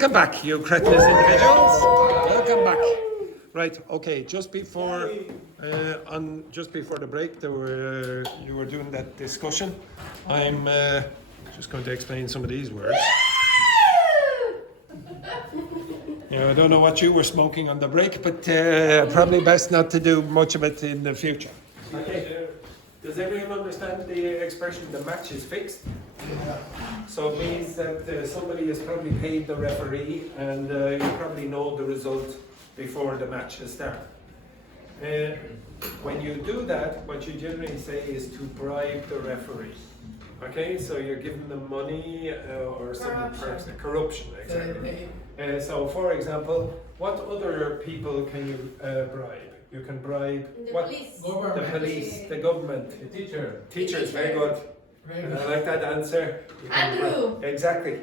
Welcome back, you cretinous individuals. Welcome back. Right. Okay. Just before the break, you were doing that discussion. I'm just going to explain some of these words. I don't know what you were smoking on the break, but probably best not to do much of it in the future. Okay. Does everyone understand the expression "the match is fixed"? So it means that somebody has probably paid the referee and you probably know the result before the match has started. When you do that, what you generally say is to bribe the referee. Okay, so you're giving them money or some corruption, exactly. So for example, what other people can you bribe? You can bribe the police. Government. The police, the government. The teacher. Teachers, very good. I like that answer. Andrew. Exactly.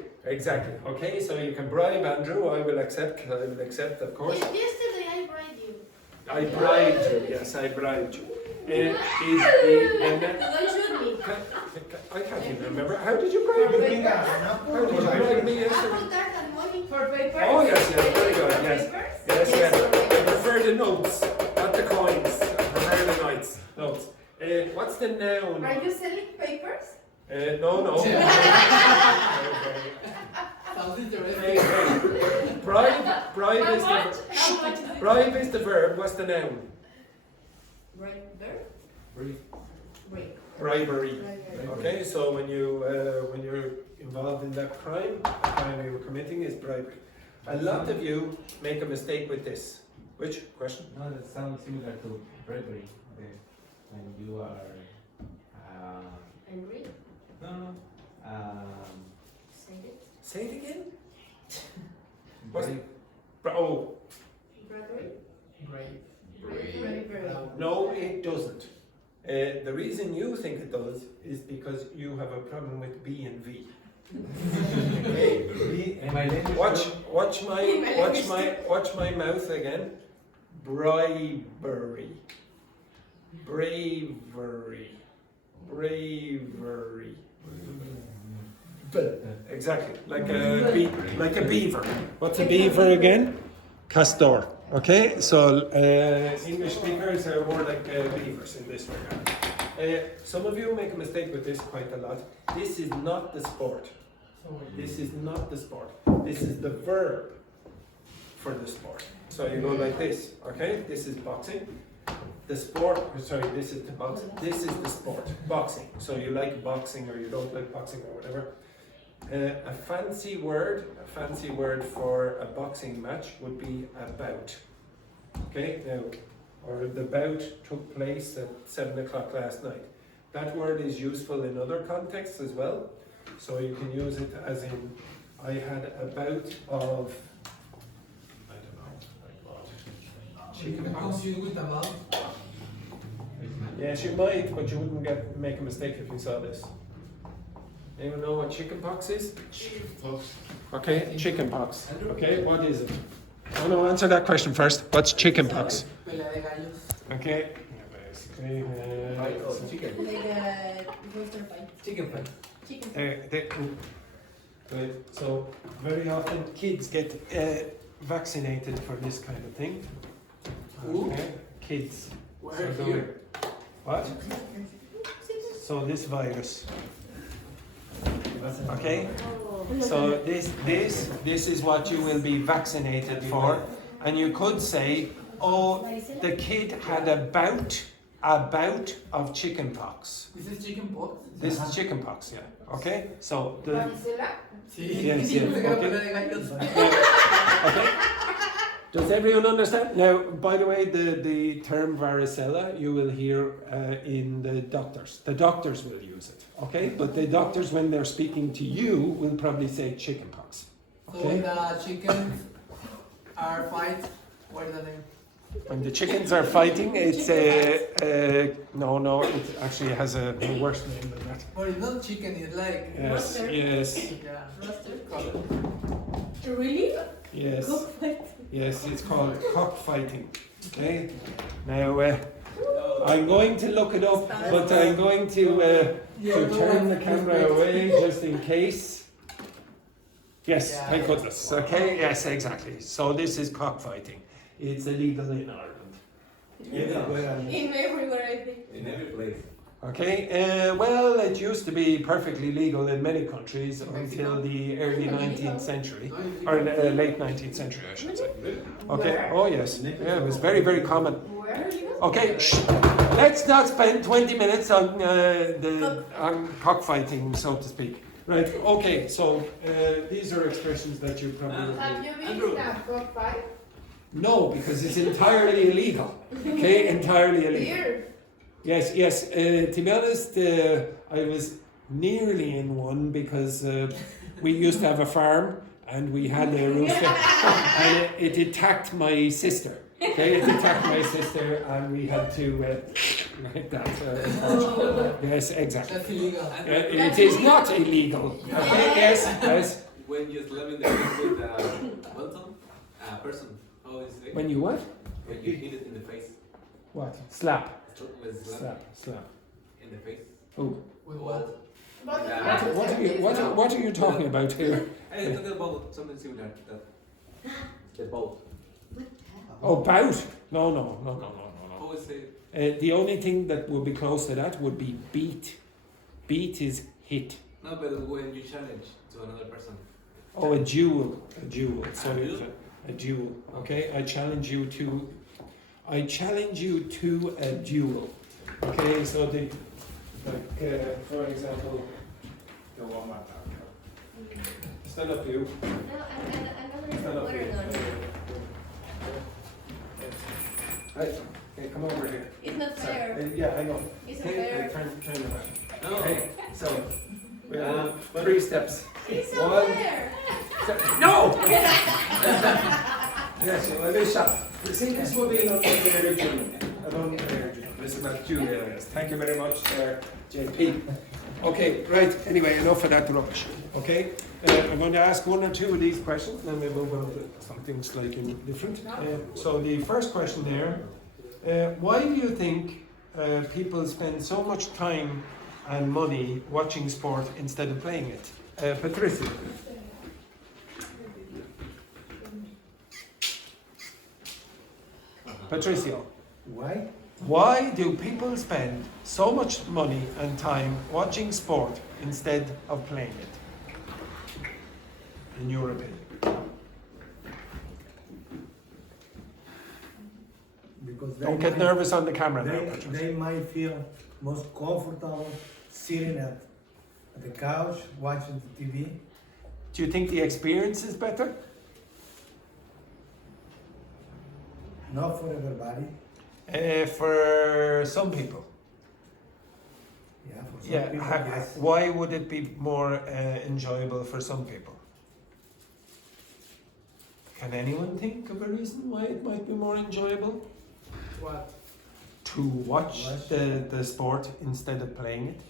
Okay, so you can bribe Andrew. I will accept, of course. Yesterday I bribed you. I bribed you. Yes, I bribed you. Don't shoot me. I can't even remember. How did you bribe me? How did you bribe me yesterday? Apple tart and money. For papers? Oh yes, very good. Yes. Yes. I prefer the notes, not the coins. I prefer the notes. What's the noun? Are you selling papers? No. Bribe is the verb. What's the noun? Bribery. Okay, so when you're involved in that crime, the crime you were committing is bribery. A lot of you make a mistake with this. Which question? No, that sounds similar to bribery. When you are. Angry? No. Say it again. Brave. No, it doesn't. The reason you think it does is because you have a problem with B and V. Okay. In my language. Watch my mouth again. Bribery. Exactly, like a beaver. What's a beaver again? Castor. Okay, so English speakers are more like beavers in this regard. Some of you make a mistake with this quite a lot. This is not the sport. This is the verb for the sport. So you go like this, okay? This is boxing. This is the box. This is the sport, boxing. So you like boxing or you don't like boxing or whatever. A fancy word for a boxing match would be a bout. Okay, now, or the bout took place at 7 o'clock last night. That word is useful in other contexts as well. So you can use it as in, I had a bout of, I don't know, chicken pox. Yes, you might, but you wouldn't make a mistake if you saw this. Anyone know what chicken pox is? Okay, chicken pox. Okay, what is it? No, answer that question first. What's chicken pox? Okay. Basically, Chicken fight. so very often kids get vaccinated for this kind of thing. Okay, kids. What? So this virus. Okay, so this is what you will be vaccinated for, and you could say, oh, the kid had a bout of chicken pox. This is chicken pox? This is chicken pox, yeah. Okay, so the Varicela? yes, okay. Does everyone understand? Now, by the way, the term varicella you will hear in the doctors. The doctors will use it, okay? But the doctors, when they're speaking to you, will probably say chickenpox. So Okay? the chickens are fight, what is the name? When the chickens are fighting, it's no, it actually has a worse name than that. But it's not chicken, it's like... Yes, yes, Yeah. Really? yes. Yes, it's called cockfighting. Okay? Now, I'm going to look it up, but I'm going to turn the camera away just in case. Yes, Yeah. thank goodness. Okay, yes, exactly. So this is cockfighting. It's illegal in Ireland. In everywhere, I think. In every place. Okay, well, it used to be perfectly legal in many countries until the early 19th century, or late 19th century, I should say. Okay, Where? oh yes, yeah, it was very, very common. Where? Okay, shh. Let's not spend 20 minutes on on cockfighting, so to speak. Right, okay, so these are expressions that you probably... Have you been Andrew. in a cockfight? No, because it's entirely illegal. Okay, entirely illegal. Here? Yes, yes. To be honest, I was nearly in one because we used to have a farm and we had a rooster and it attacked my sister. Okay, it attacked my sister and we had to like that. Yes, exactly. That's illegal. It is not illegal. Okay, yes, yes. When you slam in the face with a person, how is it? When you what? When you hit it in the face. What? Slap. With slap Slap. Slap. in the face. Oh. With what? But the Yeah. fact What is are you? that What it's are, not- what are you talking about here? I'm talking about something similar to that. The boat. Oh, bout? No, no, no, no, no, no, How is it? no. The only thing that would be close to that would be beat. Beat is hit. No, but when you challenge to another person. Oh, a duel. A duel. So A it's duel? a duel. Okay, I challenge you to. I challenge you to a duel. Okay, so the like for example, the one more time. Stand up, you. No, I'm Stand up, gonna you. water on. Right. Okay, come over here. It's not fair. Yeah, I know. It's Okay, unfair. turn around. No. Okay, so we have 3 steps. It's One. unfair. No! Yes, well, this shot. You see, this will be an unfair duel. An unfair duel. This is about 2 areas. Thank you very much, JP. Okay, right. Anyway, enough of that rubbish. Okay, I'm going to ask 1 or 2 of these questions, then we move on to something slightly different. So the first question there: why do you think people spend so much time and money watching sport instead of playing it? Patricia. Patricio. Why? Why do people spend so much money and time watching sport instead of playing it? In your opinion? Because Don't get nervous on the camera now, They, Patricio. they might feel most comfortable sitting at the couch watching the TV. Do you think the experience is better? Not for everybody. For some people. Yeah, for some Yeah. people, yes. Why would it be more enjoyable for some people? Can anyone think of a reason why it might be more enjoyable What? to watch Watch. the sport instead of playing it?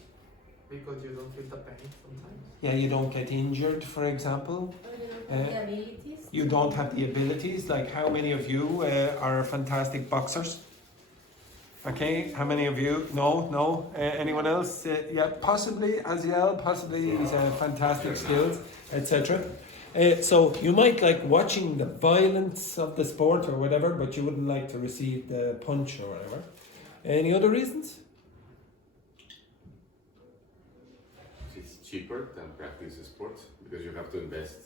Because you don't feel the pain sometimes. Yeah, you don't get injured, for example. The abilities. You don't have the abilities. Like, how many of you are fantastic boxers? Okay, how many of you? No. Anyone else? Yeah, possibly Aziel. Possibly he's fantastic skills, etc. So you might like watching the violence of the sport or whatever, but you wouldn't like to receive the punch or whatever. Any other reasons? It's cheaper than practice sports because you have to invest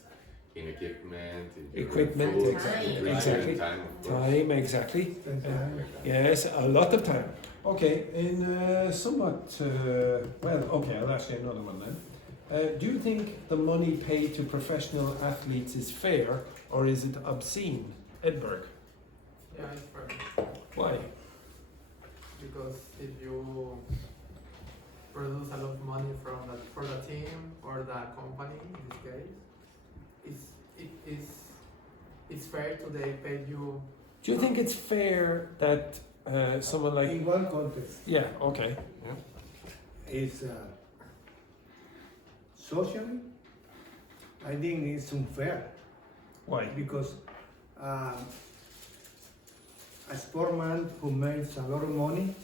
in equipment, in your Equipment, food, exactly, in exactly. time, of course. Time, exactly. Yes, a lot of time. Okay, in somewhat, well, okay, I'll ask you another one then. Do you think the money paid to professional athletes is fair or is it obscene? Edberg, Yeah, it's fair. why? Because if you produce a lot of money for the team or the company in this case, it's fair to they pay you. Do you think it's fair that someone like... In one context, Yeah, okay. it's socially, I think it's unfair Why? because a sportman who makes a lot of money,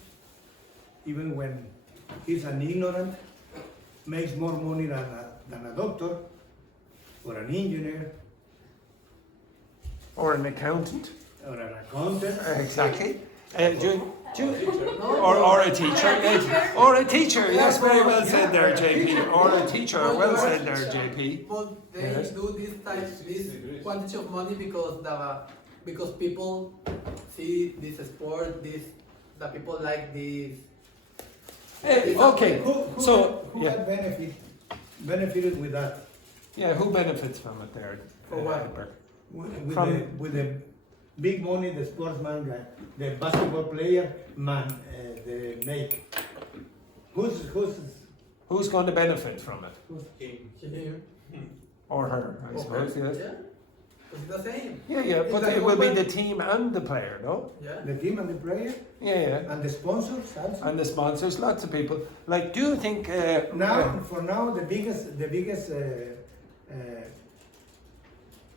even when he's an ignorant, makes more money than a doctor or an engineer, Or an accountant. or an accountant. Exactly. Or a teacher. Or a teacher. Yes, very well said there, JP. Or a teacher. Well said there, JP. But they Yes. do this quantity of money because people see this sport, the people like this. Okay. Who So, who yeah. had benefited with that? Yeah, who benefits from it there? For what? Edberg? With From- the big money the sportsman got, the basketball player they make. Who's going to benefit from it? Him. Or her, I suppose, yes. Yeah, it's the same. Yeah, but It's it will be like the team and the player, no? Yeah. The team and the player Yeah. and the sponsors also. And the sponsors, lots of people. Like, do you think... For now, the biggest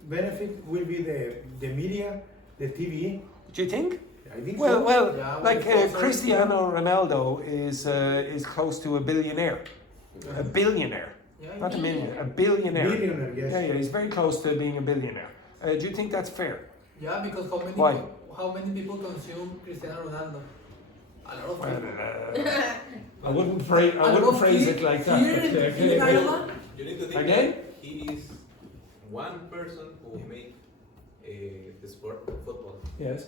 benefit will be the media, the TV. do you think? I think Well, so. Yeah, like we sponsor Cristiano Ronaldo is close to a billionaire. A billionaire. Yeah, Not a million, a billionaire. Billionaire, yes. Yeah, he's very close to being a billionaire. Do you think that's fair? yeah, because Why? how many people consume Cristiano Ronaldo? A lot of Well, people. I wouldn't phrase, A lot of phrase here- it like that. Here, but, here in Ireland, You need to think Again? that he is one person who made the sport football. Yes.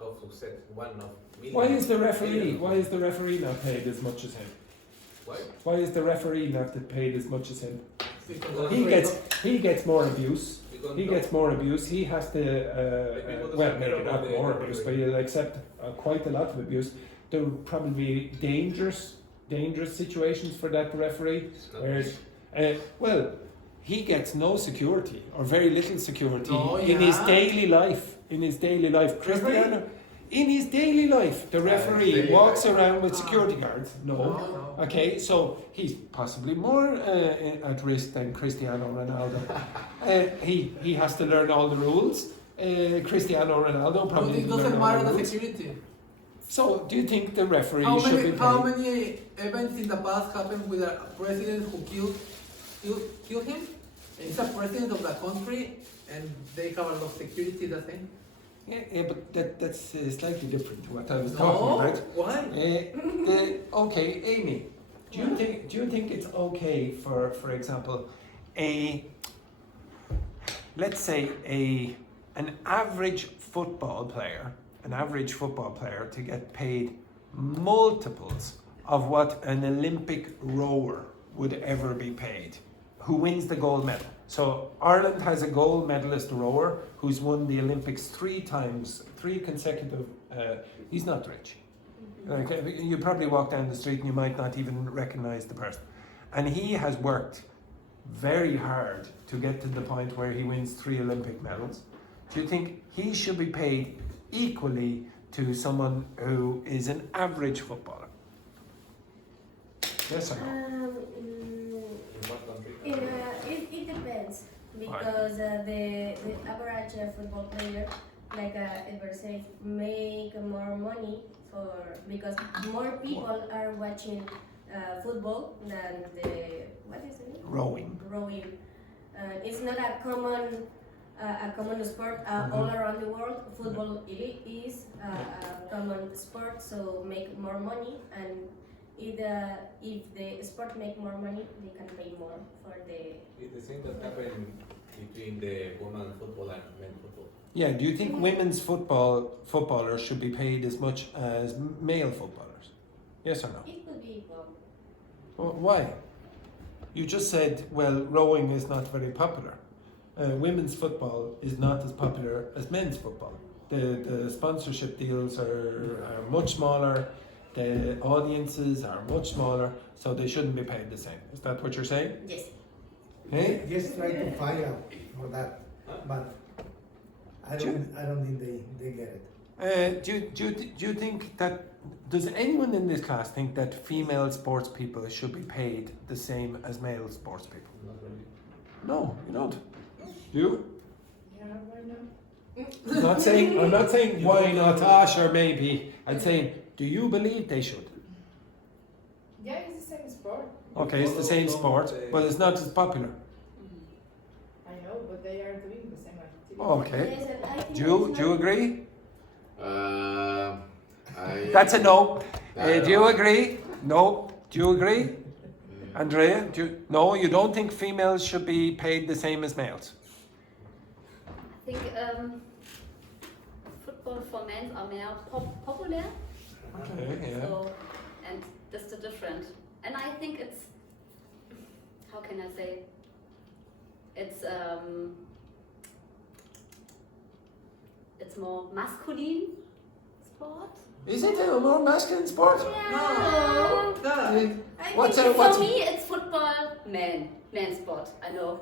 Of success, one of millions. Why is the referee? Why is the referee not paid as much as him? Why? Why is the referee not paid as much as him? because He gets more abuse. Because He no- gets more abuse. He has to, people well, doesn't maybe care not about the more referee. abuse, but he'll accept quite a lot of abuse. There will probably be dangerous situations for that referee. It's not Whereas, well, he gets no security or very little security No, in his yeah. daily life. In his daily life, Cristiano, in his daily life, the referee daily walks life. around with security guards. No. No. Okay, so he's possibly more at risk than Cristiano Ronaldo. He has to learn all the rules. Cristiano Ronaldo But probably it didn't doesn't learn all matter the the rules. security. So, do you think the referee should be paid? How many events in the past happened with a president who killed him? And he's a president of the country, and they have a lot of security. The same. Yeah, but that's slightly different to what I was No, talking about. why? Okay, Amy, do you think it's okay for example, let's say an average football player to get paid multiples of what an Olympic rower would ever be paid, who wins the gold medal? So Ireland has a gold medalist rower who's won the Olympics 3 consecutive. He's not rich. Like, you probably walk down the street and you might not even recognize the person. And he has worked very hard to get to the point where he wins 3 Olympic medals. Do you think he should be paid equally to someone who is an average footballer? Yes or no? In what country? It depends because the average football player, like Edward said, make more money because more people are watching football than what is it? Rowing. Rowing. It's not a common sport all around the world. Football is a common sport, so make more money, and if the sport make more money, they can pay more for the. It's the same that happened between the women football and men football. Yeah, do you think women's footballers should be paid as much as male footballers? Yes or no? It could be equal. Why? You just said, well, rowing is not very popular. Women's football is not as popular as men's football. The sponsorship deals are much smaller, the audiences are much smaller, so they shouldn't be paid the same. Is that what you're saying? Yes. Hey? Just try to fight out for that, but I don't think they get it. Do you think that, does anyone in this class think that female sports people should be paid the same as male sports people? Not really. No, you don't. Do you? Yeah, why not? I'm not saying why not, Ash, or maybe. I'm saying, do you believe they should? Yeah, it's the same sport. Okay, it's the same sport, but it's not as popular. Okay. Yes, and I think Do you agree? I. That's a no. I Do you don't- agree? No. Do you agree? Andrea, no, you don't think females should be paid the same as males? I think football for men are more popular. Okay, yeah. So, and that's the difference. And I think it's, how can I say? It's more masculine sport. Is it a more masculine sport? No, that. What's For me, it's football, man sport. I know.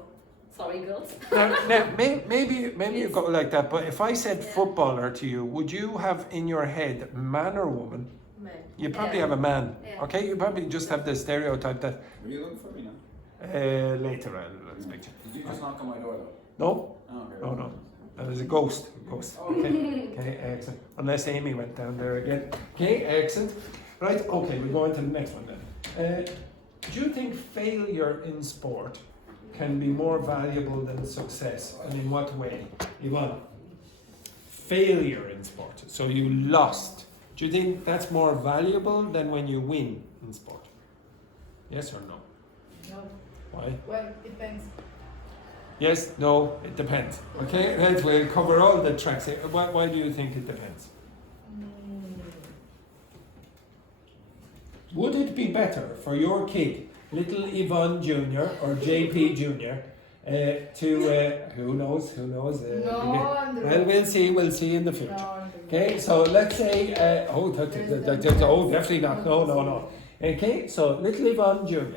Sorry, girls. now, maybe you go like that, but if I said footballer to you, would you have in your head man or woman? Man. You probably Yeah. have a man, Yeah. okay? You probably just have the stereotype that Were you looking for me now? later I'll speak to you. Did you just knock on my door though? No? Oh, okay. Oh no. That was a ghost. Okay. Okay, excellent. Unless Amy went down there again. Okay, excellent. Right, okay, we'll go on to the next one then. Do you think failure in sport can be more valuable than success? And in what way? Yvonne, failure in sport. So you lost. Do you think that's more valuable than when you win in sport? Yes or no? No. Why? Well, depends. Yes, no, it depends. Okay, let's we'll cover all the tracks here. Why do you think it depends? Would it be better for your kid, little Yvonne Jr. or JP Jr. Who knows? No, Andrew. Well, we'll see in the future. No, Andrew. Okay, so let's say, definitely not. No. Okay, so little Yvonne Jr.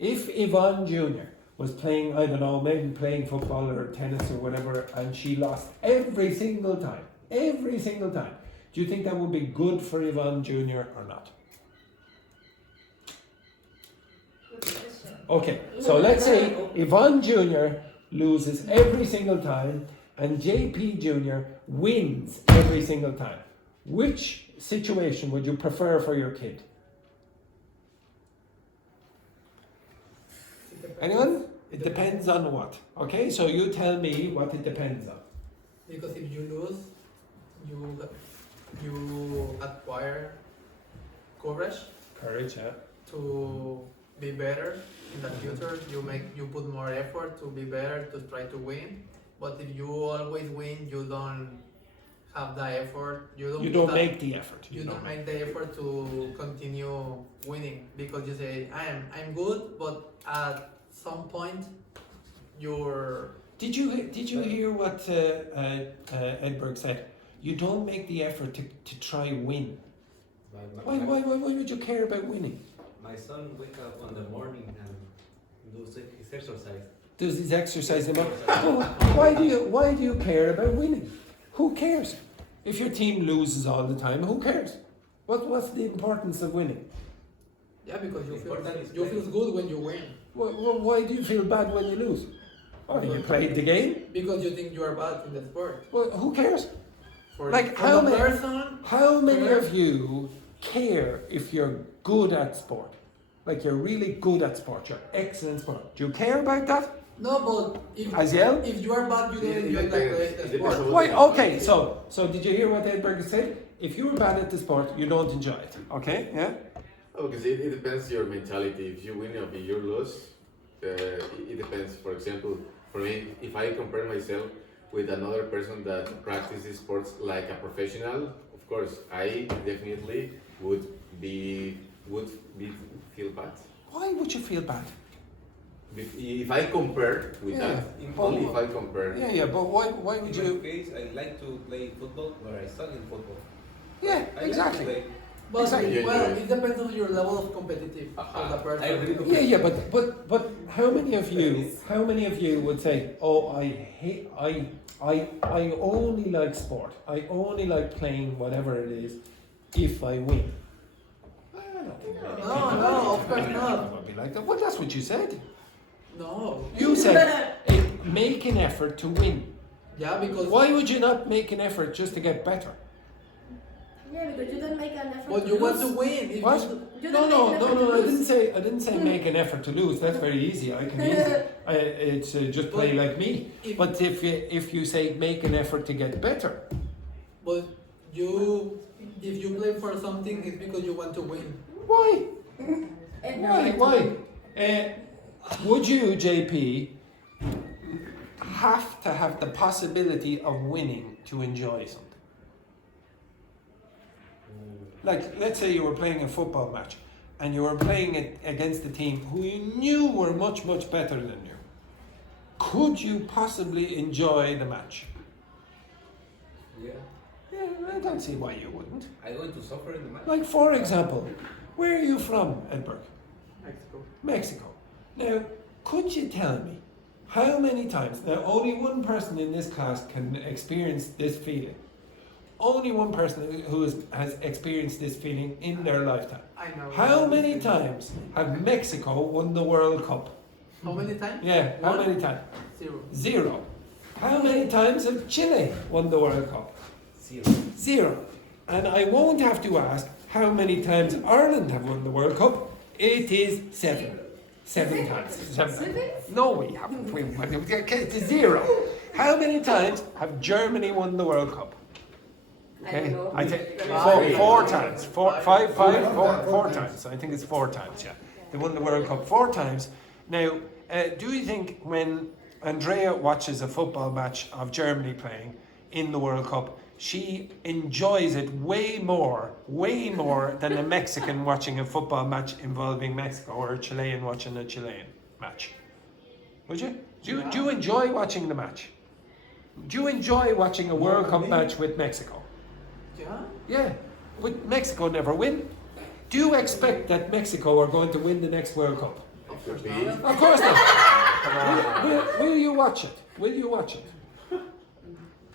If Yvonne Jr. was playing, I don't know, maybe playing football or tennis or whatever, and she lost every single time, do you think that would be good for Yvonne Jr. or not? Okay, so let's say Yvonne Jr. loses every single time and JP Jr. wins every single time. Which situation would you prefer for your kid? Anyone? It depends on what. Okay, so you tell me what it depends on. Because if you lose, you acquire courage Courage, yeah. to be better in the future. You put more effort to be better, to try to win. But if you always win, you don't have the effort. You don't make the effort. You don't make the effort to continue winning because you say I'm good, but at some point you're. Did you hear what Edberg said? You don't make the effort to try win. Why would you care about winning? My son wake up on the morning and do his exercise. Does his exercise him up? Why do you care about winning? Who cares? If your team loses all the time, who cares? What's the importance of winning? Yeah, because you Important feel is good when you win. Why do you feel bad when you lose? Oh, you played the game. Because you think you are bad in the sport. Well, who cares? For Like, for how the many- person, How many Sure. of you care if you're good at sport? Like you're really good at sport, you're excellent sport. Do you care about that? no, but Aziel? if you are bad, you don't It enjoy depends. the It depends sport. on Why? Okay, so did you hear what Edberg said? If you're bad at the sport, you don't enjoy it. Okay, yeah. Oh, because it depends your mentality. If you win or if you lose, it depends. For example, for me, if I compare myself with another person that practices sports like a professional, of course, I definitely would feel bad. Why would you feel bad? If I compare with Yeah. that, only if I compare. Yeah, but why would In my you? case, I like to play football, but I suck in football. Yeah, I exactly. Like to play. But Exactly. well, it depends on your level of competitive of the person. I agree. Yeah, but how many of you would say, "Oh, I only like sport. I only like playing whatever it is if I win." I don't think many No, people no, would of course many not. people would be like that. Well, that's what you said. No. You said make an effort to win. Yeah, because Why would you not make an effort just to get better? Yeah, because you don't make an effort But to you want lose. to win. If What? you- You No, don't no, make an no, effort no. to I lose. didn't say make an effort to lose. That's very easy. I can easy. It's just play like me. if- But if you say make an effort to get better, But you, if you play for something, it's because you want to win. why? And Why? Would you, JP, have to have the possibility of winning to enjoy something? Like, let's say you were playing a football match and you were playing it against a team who you knew were much, much better than you. Could you possibly enjoy the match? Yeah. Yeah, I don't see why you wouldn't. I'm going to suffer in the match. Like, for example, where are you from, Edberg? Mexico. Mexico. Now, could you tell me how many times, now only one person in this class can experience this feeling. Only one person who has experienced this feeling in their lifetime. I know. How many times have Mexico won the World Cup? How many times? Yeah, how One? many times? 0. 0. How many times have Chile won the World Cup? 0. 0. And I won't have to ask how many times Ireland have won the World Cup. It is 7. 7 times. 7 times. No, we haven't. It's 0. How many times have Germany won the World Cup? I don't know. I think Five. four times. Four times. I think it's 4 times, yeah. They won the World Cup 4 times. Now, do you think when Andrea watches a football match of Germany playing in the World Cup, she enjoys it way more than a Mexican watching a football match involving Mexico or a Chilean watching a Chilean match? Would you? Do you enjoy watching the match? Do you enjoy watching a World Cup match with Mexico? Yeah? Yeah, but Mexico never win. Do you expect that Mexico are going to win the next World Cup? Of course Could be. not. Of course not. Will you watch it? Will you watch it?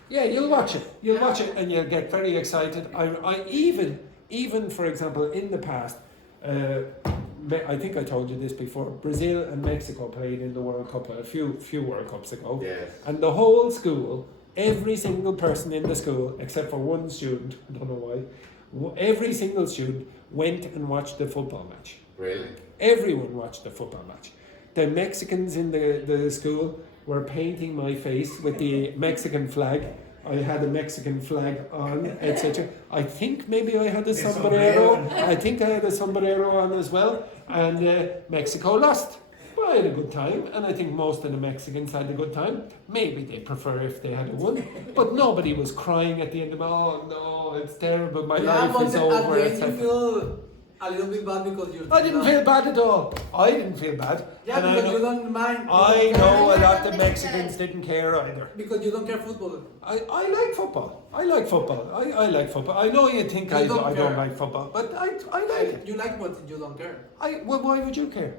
Yeah, you'll watch it. You'll watch it and you'll get very excited. I even for example, in the past, I think I told you this before, Brazil and Mexico played in the World Cup a few World Cups ago. Yes. And the whole school, every single person in the school, except for one student, I don't know why, every single student went and watched the football match. Really? Everyone watched the football match. The Mexicans in the school were painting my face with the Mexican flag. I had a Mexican flag on, etc. I think maybe I had a sombrero. I think I had a sombrero on as well. And Mexico lost. But I had a good time, and I think most of the Mexicans had a good time. Maybe they prefer if they had won. But nobody was crying at the end of, oh no, it's terrible, my life but is at over, the end you etc. feel a little bit bad because you're. I didn't feel bad at all. I didn't feel bad. Yeah, And I because know, you don't mind. you I don't know care. a lot of Mexicans didn't care either. Because you don't care football. I like football. I like football. I like football. I know you think I don't care. like football, but I like it. You like what you don't care. Well, why would you care?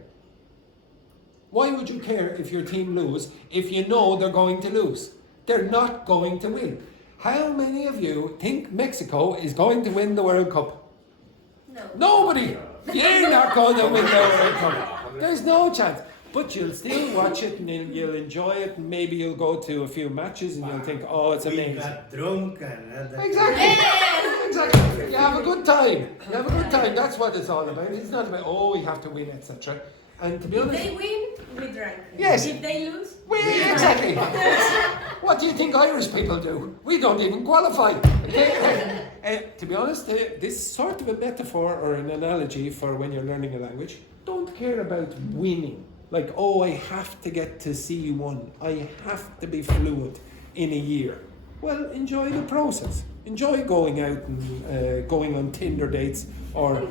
Why would you care if your team lose if you know they're going to lose? They're not going to win. How many of you think Mexico is going to win the World Cup? No. Nobody! You're not going to win the World Cup. There's no chance. But you'll still watch it and you'll enjoy it, and maybe you'll go to a few matches and you'll think, oh, it's We amazing. got drunk and Exactly. Exactly. You have a good time. You have a good time. That's what it's all about. It's not about, oh, we have to win, etc. And to be If honest, they win, we drank. Yes. If they lose, exactly. What do you think Irish people do? We don't even qualify. To be honest, this is sort of a metaphor or an analogy for when you're learning a language. Don't care about winning. Like, oh, I have to get to C1. I have to be fluent in a year. Well, enjoy the process. Enjoy going out and going on Tinder dates or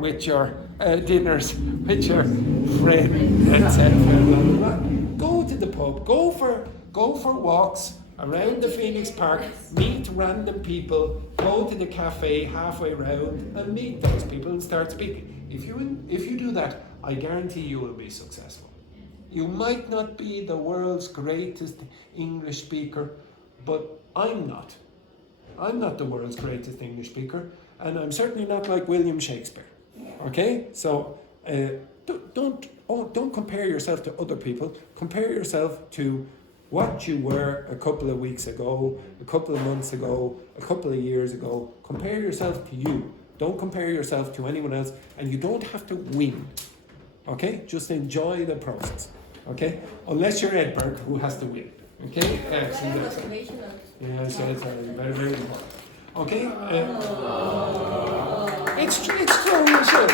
with your dinners with your friend, etc. Go to the pub. Go for walks around the Phoenix Park. Meet random people. Go to the cafe halfway round and meet those people and start speaking. If you do that, I guarantee you will be successful. You might not be the world's greatest English speaker, but I'm not. I'm not the world's greatest English speaker, and I'm certainly not like William Shakespeare. Okay? So don't compare yourself to other people. Compare yourself to what you were a couple of weeks ago, a couple of months ago, a couple of years ago. Compare yourself to you. Don't compare yourself to anyone else, and you don't have to win. Okay? Just enjoy the process. Okay? Unless you're Edberg, who has to win. Okay? Excellent. Motivational. Yeah, so it's very, very important. Okay? It's true, you should.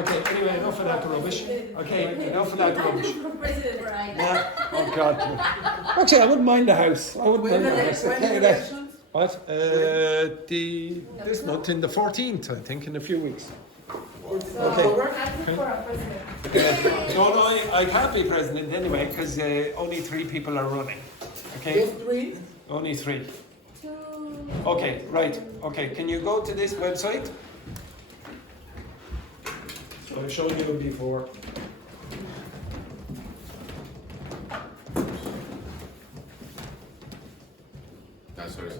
Okay, anyway, enough of that rubbish. Okay, enough of that rubbish. President Brian. Yeah. Oh, God. Actually, I wouldn't mind the house. I wouldn't mind the house. Okay, that. What? This month, in the 14th, I think, in a few weeks. Okay. For a president. No, I can't be president anyway, because only 3 people are running. Okay? Just 3? Only 3. Okay, right. Okay, can you go to this website? So I've shown you before. Sorry.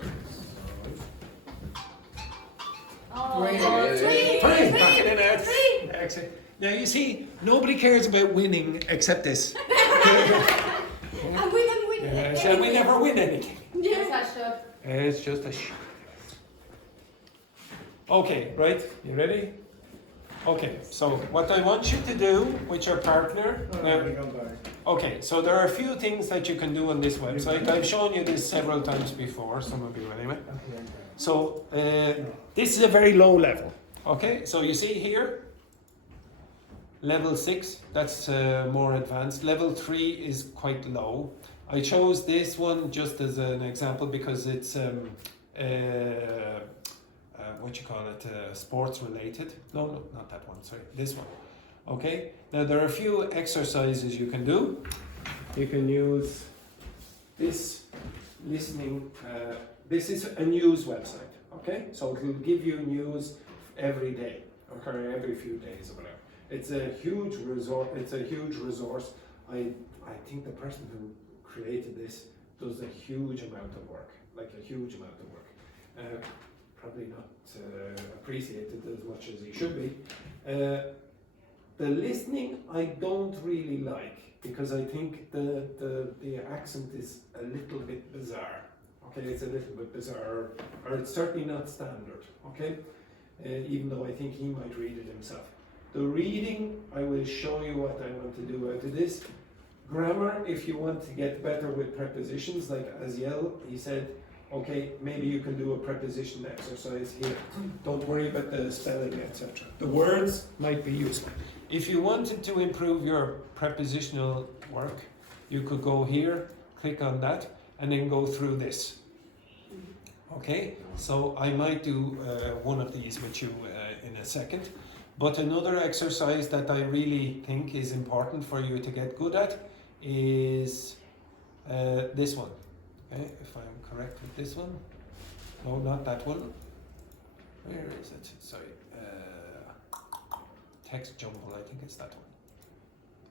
Three. Excellent. Now you see, nobody cares about winning except this. And we don't win. So we never win anything. Just a shot. It's just a Okay, right? You ready? Okay, so what I want you to do with your partner. Okay, so there are a few things that you can do on this website. I've shown you this several times before, some of you anyway. So this is a very low level. Okay, so you see here, level 6, that's more advanced. Level 3 is quite low. I chose this one just as an example because it's sports related. No, not that one, sorry, this one. Okay, now there are a few exercises you can do. You can use this listening, this is a news website, okay? So it will give you news every day, or every few days or whatever. It's a huge resource. I think the person who created this does a huge amount of work, probably not appreciated as much as he should be. The listening I don't really like because I think the accent is a little bit bizarre. Okay, it's a little bit bizarre, or it's certainly not standard. Okay, even though I think he might read it himself. The reading, I will show you what I want to do out of this. Grammar, if you want to get better with prepositions, like Aziel, he said, okay, maybe you can do a preposition exercise here. Don't worry about the spelling, etc. The words might be useful. If you wanted to improve your prepositional work, you could go here, click on that, and then go through this. Okay, so I might do one of these with you in a second. But another exercise that I really think is important for you to get good at is this one. Okay, if I'm correct with this one. No, not that one. Where is it? Sorry. Text Jumble, I think it's that one.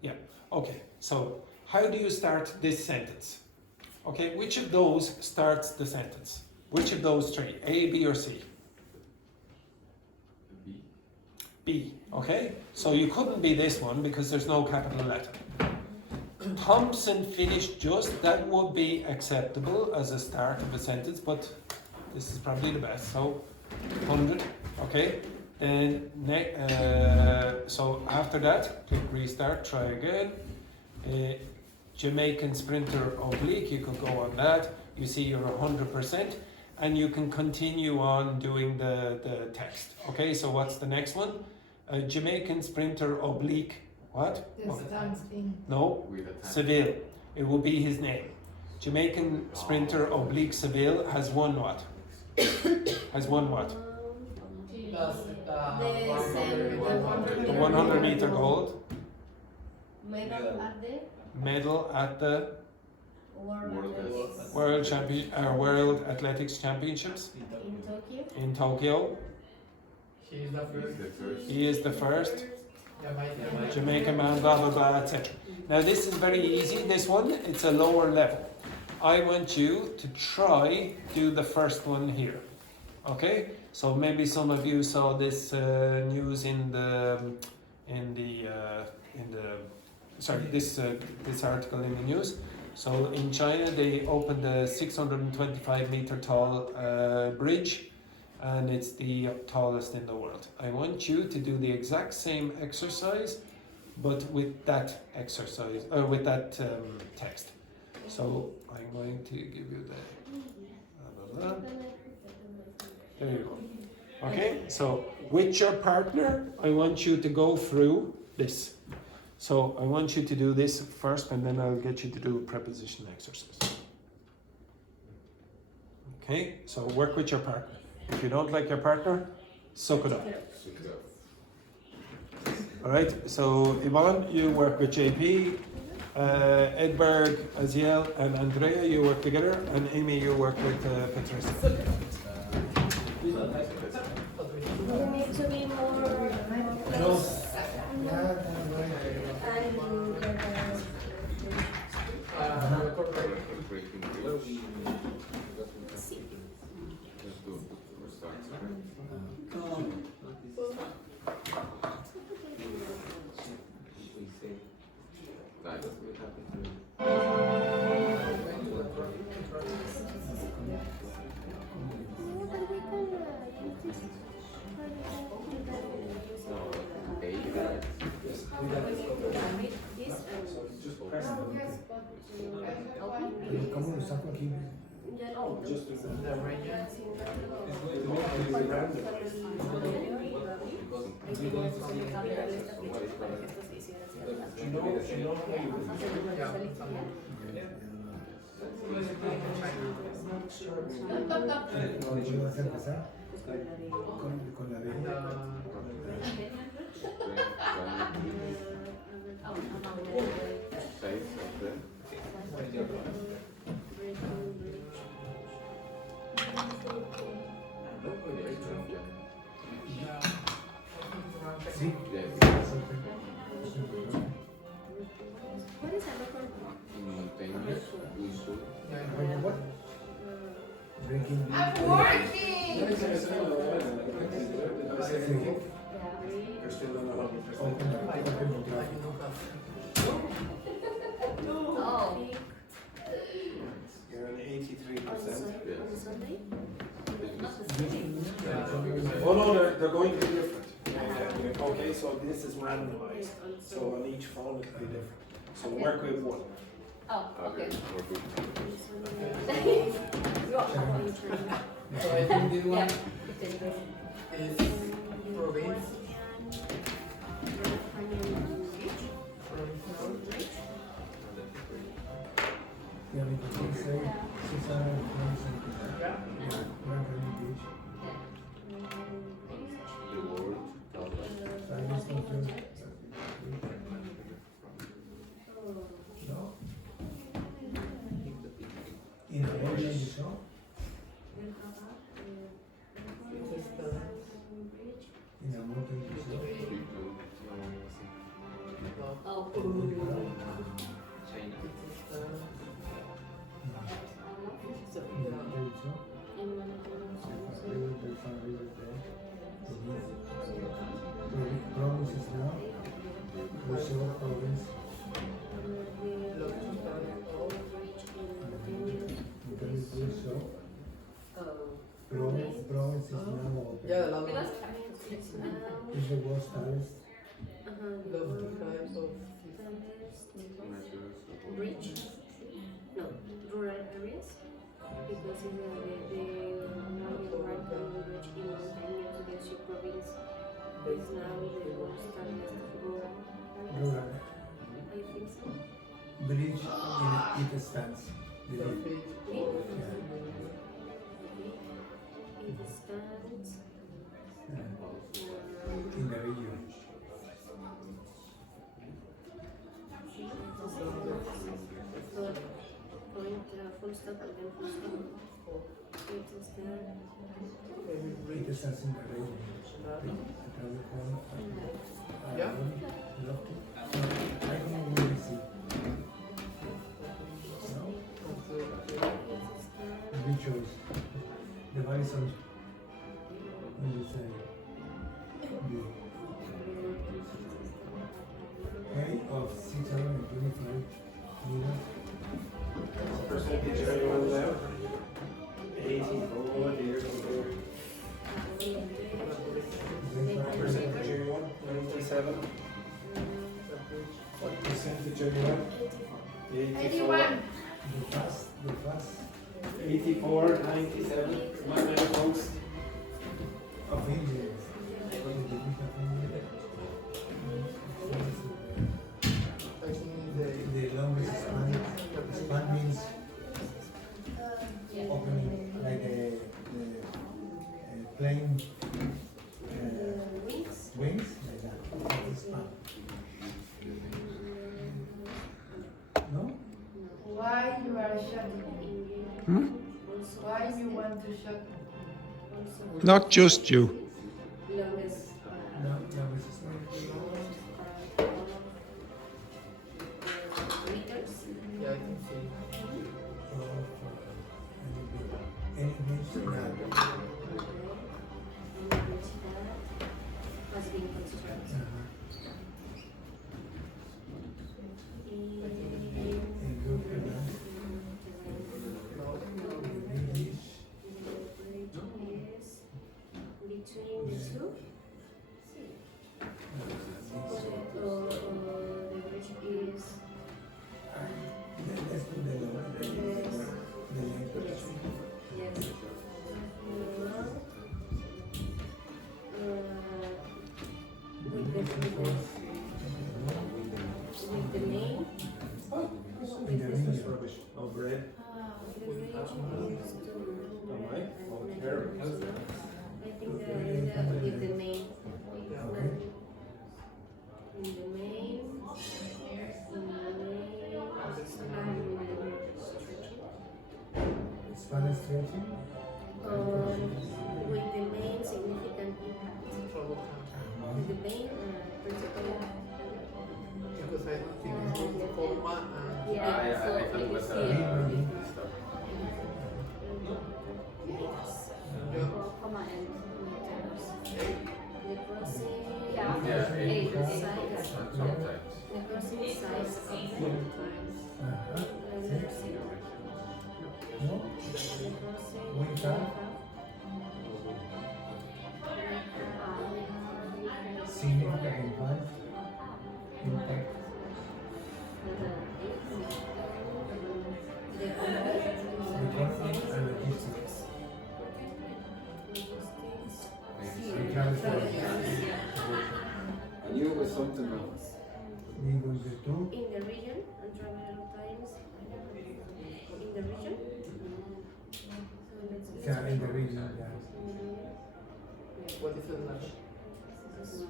Yeah, okay. So, how do you start this sentence? Okay, which of those starts the sentence? Which of those 3? A, B, or C? B, okay? So you couldn't be this one because there's no capital letter. Thompson finished just, that would be acceptable as a start of a sentence, but this is probably the best. So 100, okay? Then, so after that, click restart, try again. Jamaican sprinter oblique, you could go on that. You see you're 100%, and you can continue on doing the text. Okay, so what's the next one? Jamaican sprinter oblique, what? No, Seville. It will be his name. Jamaican sprinter oblique Seville has won what? Has won what? The 100 meter gold. Medal at the World Athletics Championships in Tokyo. He is the first. Jamaican man, blah blah blah, etc. Now this is very easy. This one, it's a lower level. I want you to try do the first one here. Okay, so maybe some of you saw this news this article in the news. So in China, they opened a 625 meter tall bridge, and it's the tallest in the world. I want you to do the exact same exercise, but with that exercise, with that text. So I'm going to give you the. There you go. Okay, so with your partner, I want you to go through this. So I want you to do this first, and then I'll get you to do a preposition exercise. Okay, so work with your partner. If you don't like your partner, suck it up. All right, so Yvonne, you work with JP, Edberg, Aziel, and Andrea, you work together, and Amy, you work with Patricia. You need to be more close. ¿Cómo lo saco aquí? ¿Cómo vas a empezar? Con la de... Sí. What is another? What? Breaking. I'm working! Oh. You're an 83%. On Sunday? Oh no, they're going to be different. Okay, so this is randomized. So on each phone it will be different. So work with one. Oh, okay. So I think this one Yeah. is province. Yeah, because they say 620 Yeah. beach. The word, So I just want to... No? In the area you saw? In the mountain you saw? Oh. Provinces now, we saw province, because we saw province is now open. Yeah, the last one. Is the worst tallest, Love types of Bridge? No, rural areas. Because in the mountain right bridge in montañas against your province is now the most rural areas. rural, I think so. bridge in it stands. The bridge. feet. Yeah. It stands In the region. point full stop and then full stop. It stands It stands in the region. Another corner. Yeah. Lofty. I don't really see. No? We chose the horizon. What do you say? The height of 625 meters. Percentage everyone left. 84, here, percentage everyone, 97. What percentage everyone? 84. 81. The fast 84, 97. My man, folks. of India. The longest span means opening like a plane wings like that. That's the span. No? Why you are shutting? Why you want to shut? Not just you. Longest. No, longest span. Meters. Yeah, I can see. Any means that Has been constructed. a group of them, English, Between the two. The bridge is let's put the language. yes. With the name. In the region. Rubbish. Oh, bread. The bridge is Oh, my. Oh, terrible. I think with the main. In the main. Spanish stretching. With the main significant impact. With the main principle. Because I think it's comma and Yeah, I thought it was so a it is stuff. yeah. Comma and the crossing. yeah, Yeah, eight size. sometimes. The crossing size of the No? the crossing. Wing car. Significant impact. Impact. The Economy and logistics. And transport. I knew it was something else. Equal to 2. in the region and travel times in the region. So let's Yeah, in the region, yeah. What is the last? This is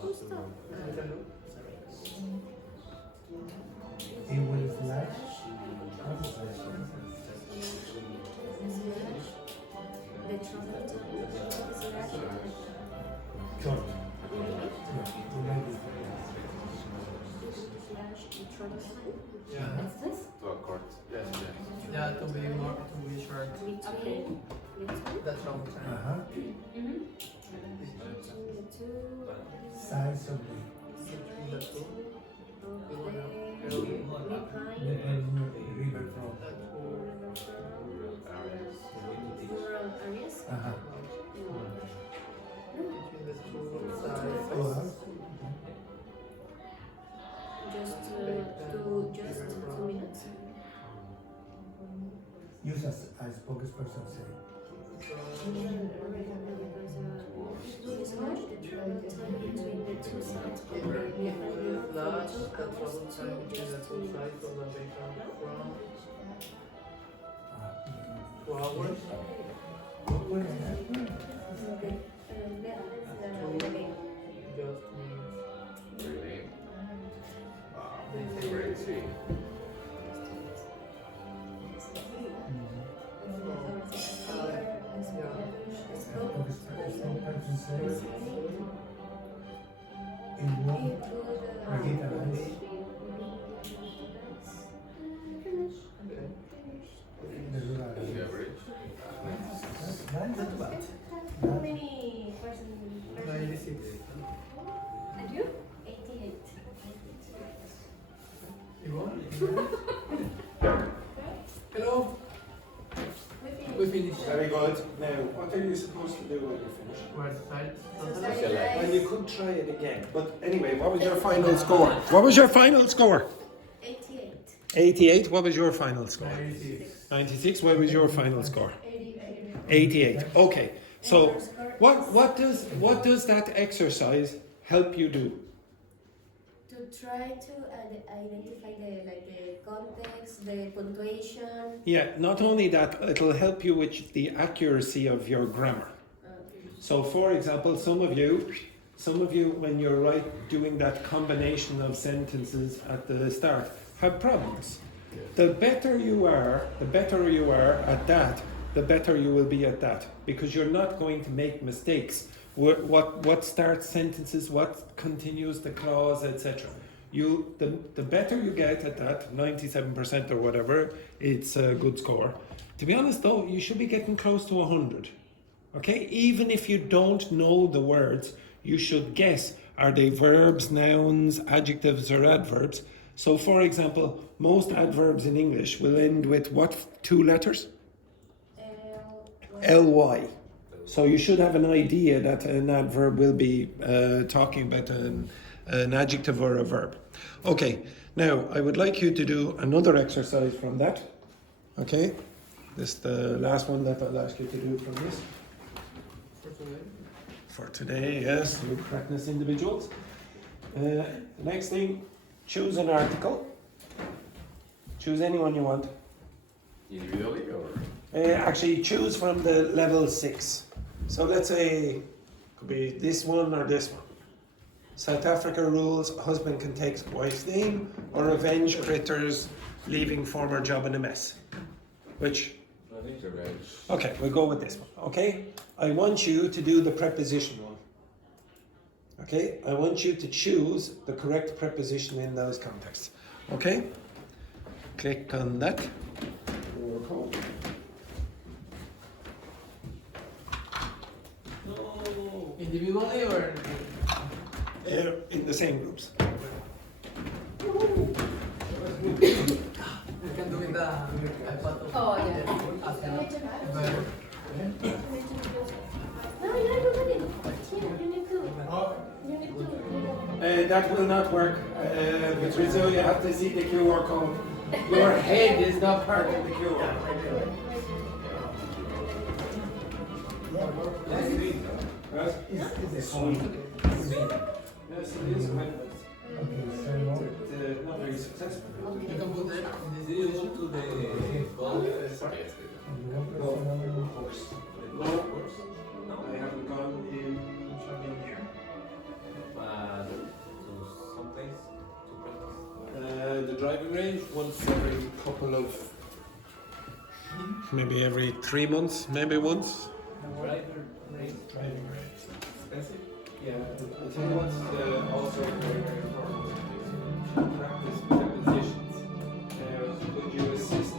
cool stuff. We can look. Equal slash. What's slash? The travel time slash Short. really Yeah, you like it. slash the travel time Yeah. what's this? To a court. Yes, yes. Yeah, to be short. between That's wrong time. Uh-huh. between the two Size of the Between the two. of the river from. rural areas. Uh-huh. Between the two Oh, sides. Just 2 minutes. Use as spokesperson say. Slash the travel time between the two sides of the vehicle Slash from 2 the hours travel to time between the just 2 two minutes. sides of the vehicle from Ah, 2 hours what is that? to The just minutes. Really? They say Crazy. Spokesperson says it won't revitalize the rural The area. average? That's Not bad. How many person? 96. And you? 88. You want? finish. Very good. Now, what are you supposed to do when you finish? Where's Socialize. Well, you could try it again. But anyway, what was your final score? What was your final score? 88. 88. What was your final score? 96. 96. What was your final score? 88. 88. Okay. So, And your score is what does that exercise help you do? to try to identify the context, the punctuation. Yeah. Not only that, it'll help you with the accuracy of your grammar. So, for example, some of you, when you're doing that combination of sentences at the start, have problems. The better you are at that, the better you will be at that, because you're not going to make mistakes. What starts sentences, what continues the clause, etc. The better you get at that, 97% or whatever, it's a good score. To be honest, though, you should be getting close to 100. Okay, even if you don't know the words, you should guess, are they verbs, nouns, adjectives or adverbs? So for example, most adverbs in English will end with what two letters? Ly. So you should have an idea that an adverb will be talking about an adjective or a verb. Okay, now I would like you to do another exercise from that. Okay, this is the last one that I'll ask you to do from this. For today, yes, you practice individuals. The next thing, choose an article. Choose anyone you want. Individually or? Actually, choose from the level 6. So let's say, could be this one or this one. South Africa rules, husband can take wife's name, or revenge critters leaving former job in a mess. Which? I think revenge. Okay, we'll go with this one, okay? I want you to do the preposition one. Okay, I want you to choose the correct preposition in those contexts. Okay? Click on that. Individually or? In the same groups. You can do it the iPad. Oh, yeah. No, you need to. That will not work. With Rizzo, you have to see the QR code. Your head is not part of the QR. Right? Is Oh, yes, it is. Not very successful. You can put that in Did you go to the golf? Course. No, I haven't gone in a year. To some place to practice? The driving range once every couple of, maybe every 3 months, maybe once. Driving range. Expensive? Yeah, I tell you what's also very, very important is practice prepositions. Could you assist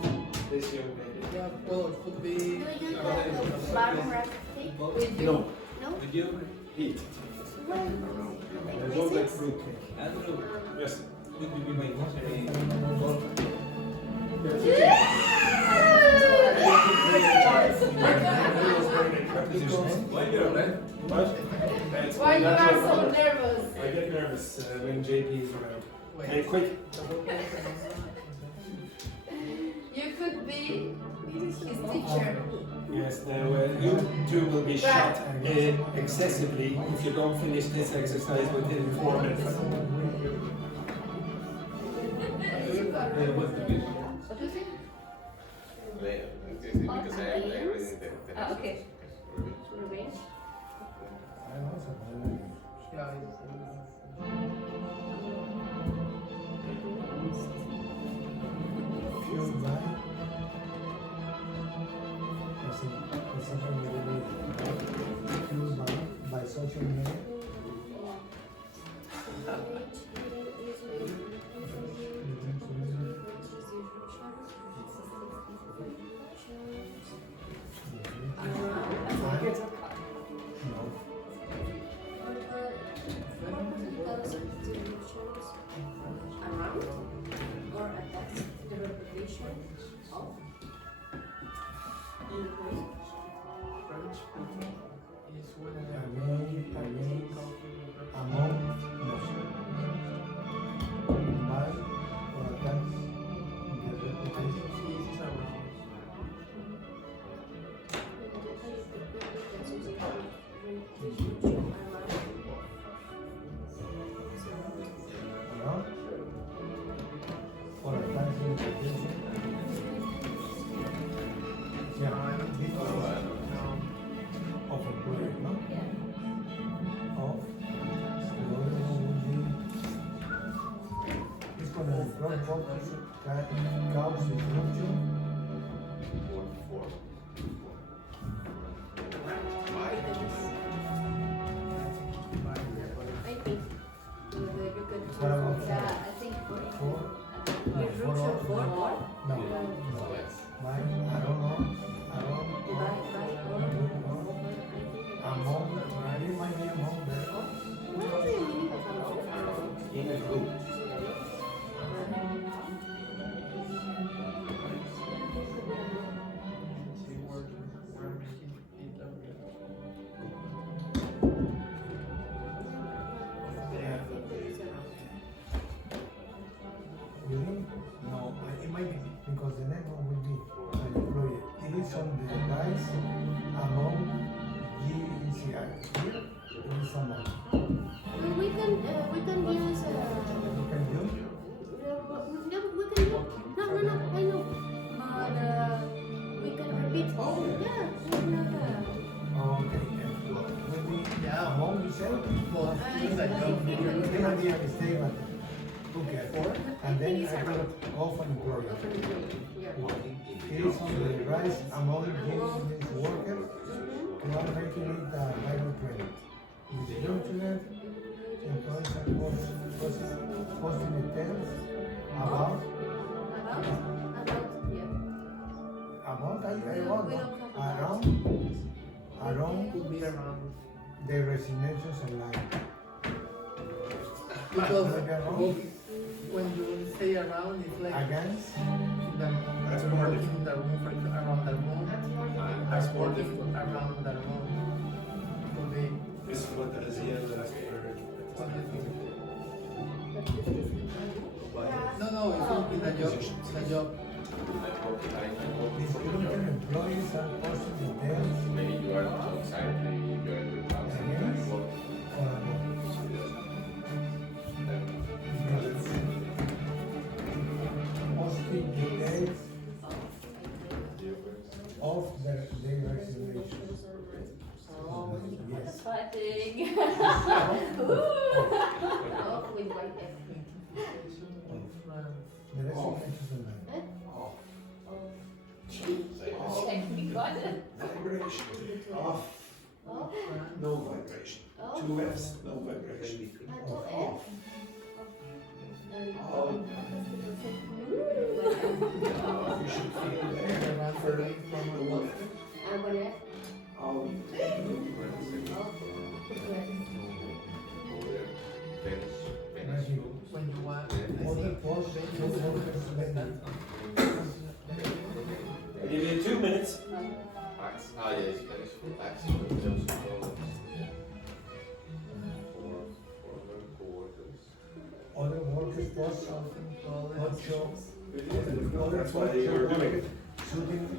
this young lady? Yeah, well, it could be. Do you know the barographic? No. No? Did you? Eat. Well, I don't like fruitcake. Andrew, Yes. would you be my golf? Prepositions. Why you're red? What? Why you are so nervous? I get nervous when JP is around. Hey, quick. You could be his teacher. Yes, now you two will be shot excessively if you don't finish this exercise within 4 minutes. What's the vision? What do you think? Because I already did that. Ah, okay. Revenge? Yeah, Fueled by, fueled by social media. No. depends among GECI. Here it is among. We can use. Can you? No, we can use. No, I know. But we can repeat. Yeah, it's not. Okay. When we among you say, there might be a mistake, but okay. And then I got off employer. It is on the rise among business workers. We are making it a Bible trend. With the internet, employees are posting details about around Could be around. the resignations online. Because Maybe around, when you say around, it's like against, That's you're more working in the room, for example, around the room. That's more Working difficult. around the room. Could be. This is what Aziel asked What do you think? No, it's in the job. The job. distributed employees are posting details Maybe you are outside, maybe you are in the house. against or posting details of their resignation. Yes. Exciting. Off with white F. The resignations online. Okay, we got it. Vibration. Off. No vibration. Two F's, no vibration. Off. On. You should feel there. Further from the left. On. When you want. Other posts, no workers made. I'll give you 2 minutes. Ah, yes, Spanish for tax. Other workers post ocho. That's why you're doing it.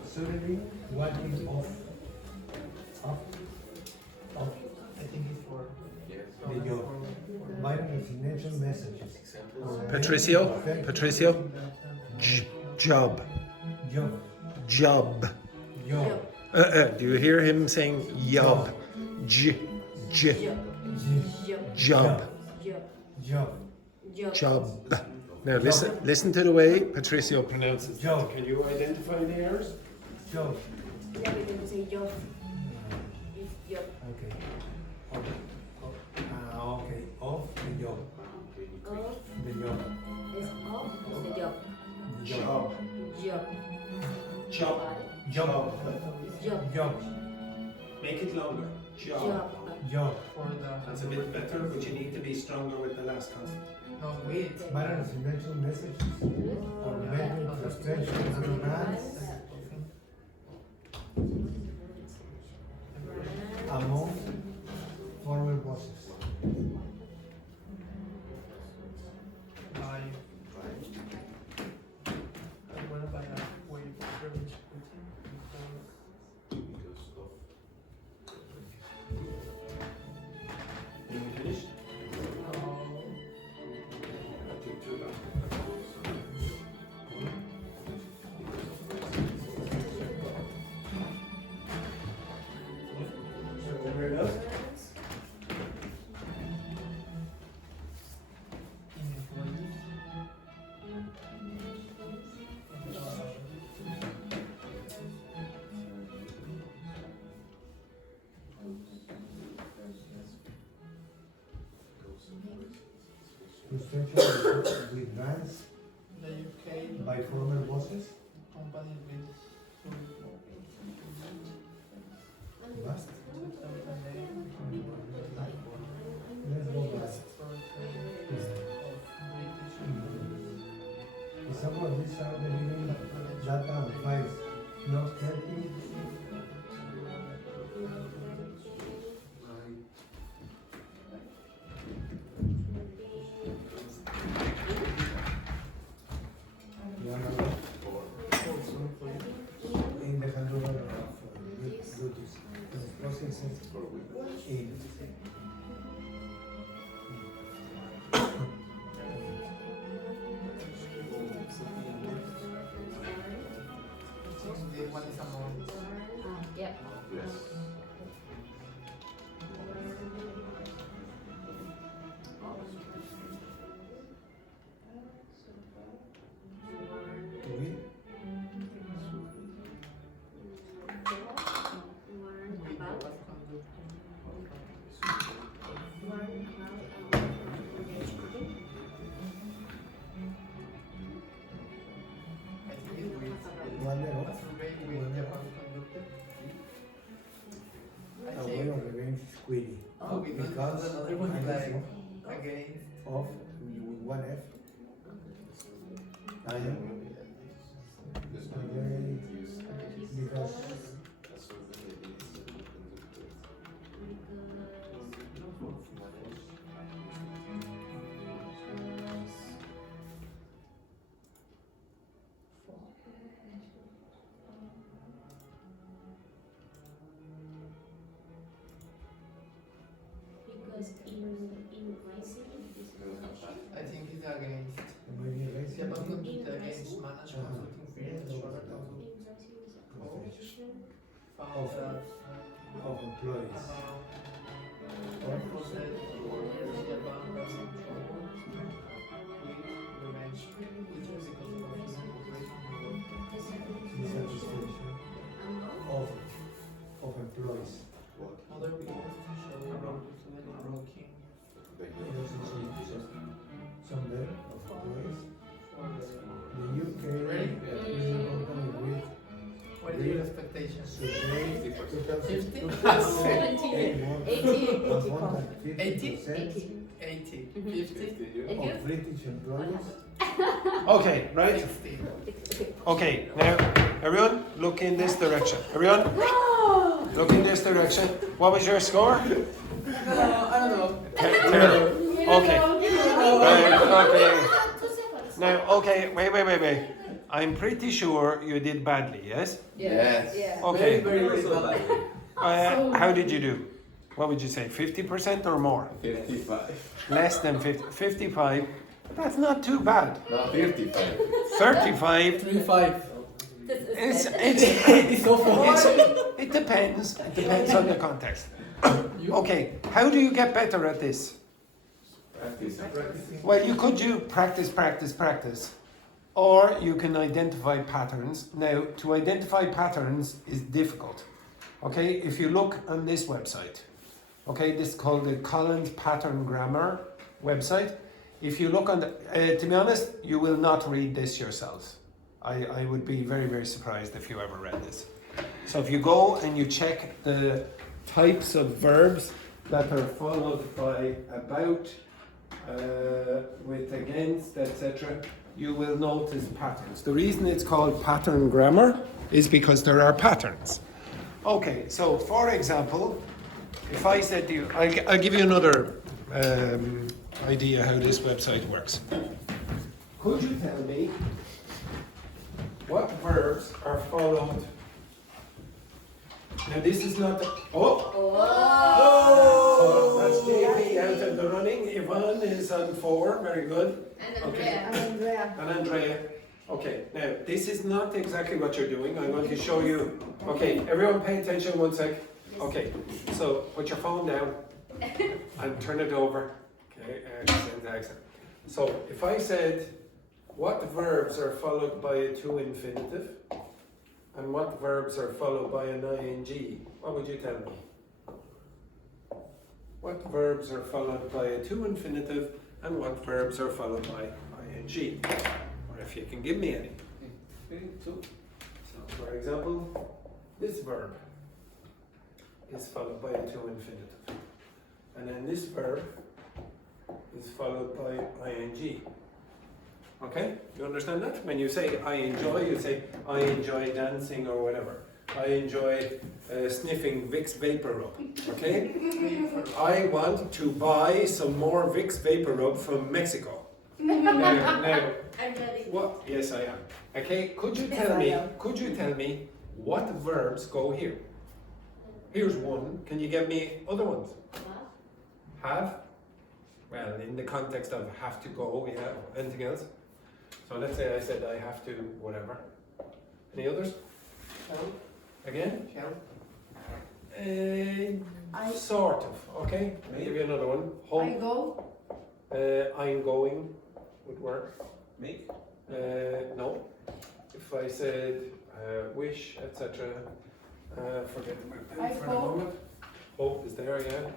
Suddenly, what is off? Off I think it's for. the job. Biden resignation messages. Patricio. Job. Job. Job. Job. Do you hear him saying job? Job. Job. Job. Now listen to the way Patricio pronounces Job. that. Can you identify the errors? Job. Yeah, we can say job. It's job. Okay. Okay. Off the job. Off The job. is off is the job. The job. Job. Job. Job. Job. Job. Make it longer. Job. Job. Job. For the. That's a bit better, but you need to be stronger with the last consonant. No, wait. Biden resignation messages. Or making frustration and demands among former bosses. I want to buy a way privilege routine You finished? because That took too long. So there it is. Frustration with grants the UK by former bosses. company with Last. Let's go back. Some of these are delivering data and files, not helping. In the handover of practices in. The one is among. Yeah. Yes. To win. I think it's with. One level. A survey with Japan conducted. I Away think. of the range squealy. Oh, because another one I like guess against. of with one F. I am. Because Because in rising, I think it's against. maybe race. Japan conducted against managed consulting firms rather than found that Of employees. about 4% or Japan was in trouble with revenge, which was because of Dissatisfaction of employees. other people show about broken Some there of employees. The UK Ready? is a company with What is your expectations? today 50? 80. 80, 50, And you? of British employees. Okay, right? 60. Okay, now everyone look in this direction. Everyone look in this direction. What was your score? I don't know. Terrible. Okay. Right, okay. Now, okay, wait. I'm pretty sure you did badly, yes? Yes. Yeah. Okay. Very bad. How did you do? What would you say, 50% or more? 55. Less than 50, 55? That's not too bad. No, 55. 35, 35. it's awful. It depends. It depends on the context. Okay, how do you get better at this? Practice. Well, you could do practice, or you can identify patterns. Now, to identify patterns is difficult. Okay, if you look on this website, okay, this is called the Collins Pattern Grammar website. If you look on the, to be honest, you will not read this yourselves. I would be very, very surprised if you ever read this. So if you go and you check the types of verbs that are followed by about, with against, etc., you will notice patterns. The reason it's called pattern grammar is because there are patterns. Okay, so for example, if I said to you, I'll give you another idea how this website works. Could you tell me what verbs are followed? Now this is not, so that's JP out of the running. Yvonne is on 4, very good. And Okay. Andrea. And Andrea. Okay, now this is not exactly what you're doing. I'm going to show you. Okay, everyone pay attention 1 sec. Okay, so put your phone down and turn it over. Okay, excellent. So if I said, what verbs are followed by a to infinitive? And what verbs are followed by an ing? What would you tell me? What verbs are followed by a to infinitive and what verbs are followed by ing? Or if you can give me any. So, for example, this verb is followed by a to infinitive. And then this verb is followed by ing. Okay, you understand that? When you say I enjoy, you say I enjoy dancing or whatever. I enjoy sniffing Vicks Vapor Rub. Okay? I want to buy some more Vicks Vapor Rub from Mexico. Now, I'm ready. what? Yes, I am. Okay, could you tell me what verbs go here? Here's one. Can you give me other ones? Have? Well, in the context of have to go, yeah. Anything else? So let's say I said I have to, whatever. Any others? Help. Again? Help. Sort of, okay? I'll give you another one. I Home. go. I'm going would work. Make. No. If I said wish, etc. Forget my I pen for a hope. moment. Hope is there, yeah.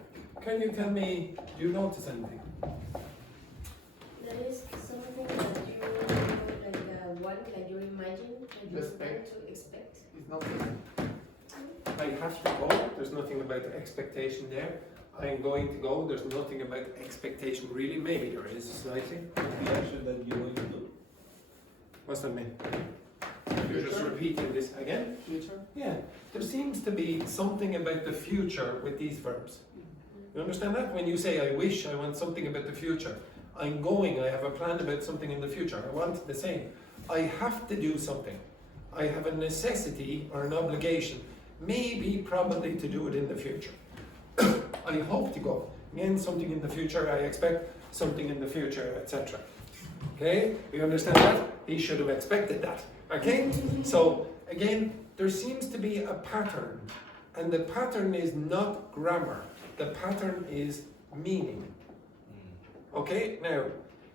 Can you tell me, do you notice anything? There is something that you want, like you imagine, that you Expect. want to expect. It's not. I have to go, there's nothing about expectation there. I'm going to go, there's nothing about expectation really. Maybe there is slightly. The action that you're going to do. What's that mean? You're just repeating this again? Future. Yeah, there seems to be something about the future with these verbs. You understand that? When you say I wish, I want something about the future. I'm going, I have a plan about something in the future. I want the same. I have to do something. I have a necessity or an obligation, maybe, probably to do it in the future. I hope to go. Again, something in the future, I expect something in the future, etc. Okay, you understand that? He should have expected that. Okay, so again, there seems to be a pattern, and the pattern is not grammar, the pattern is meaning. Okay, now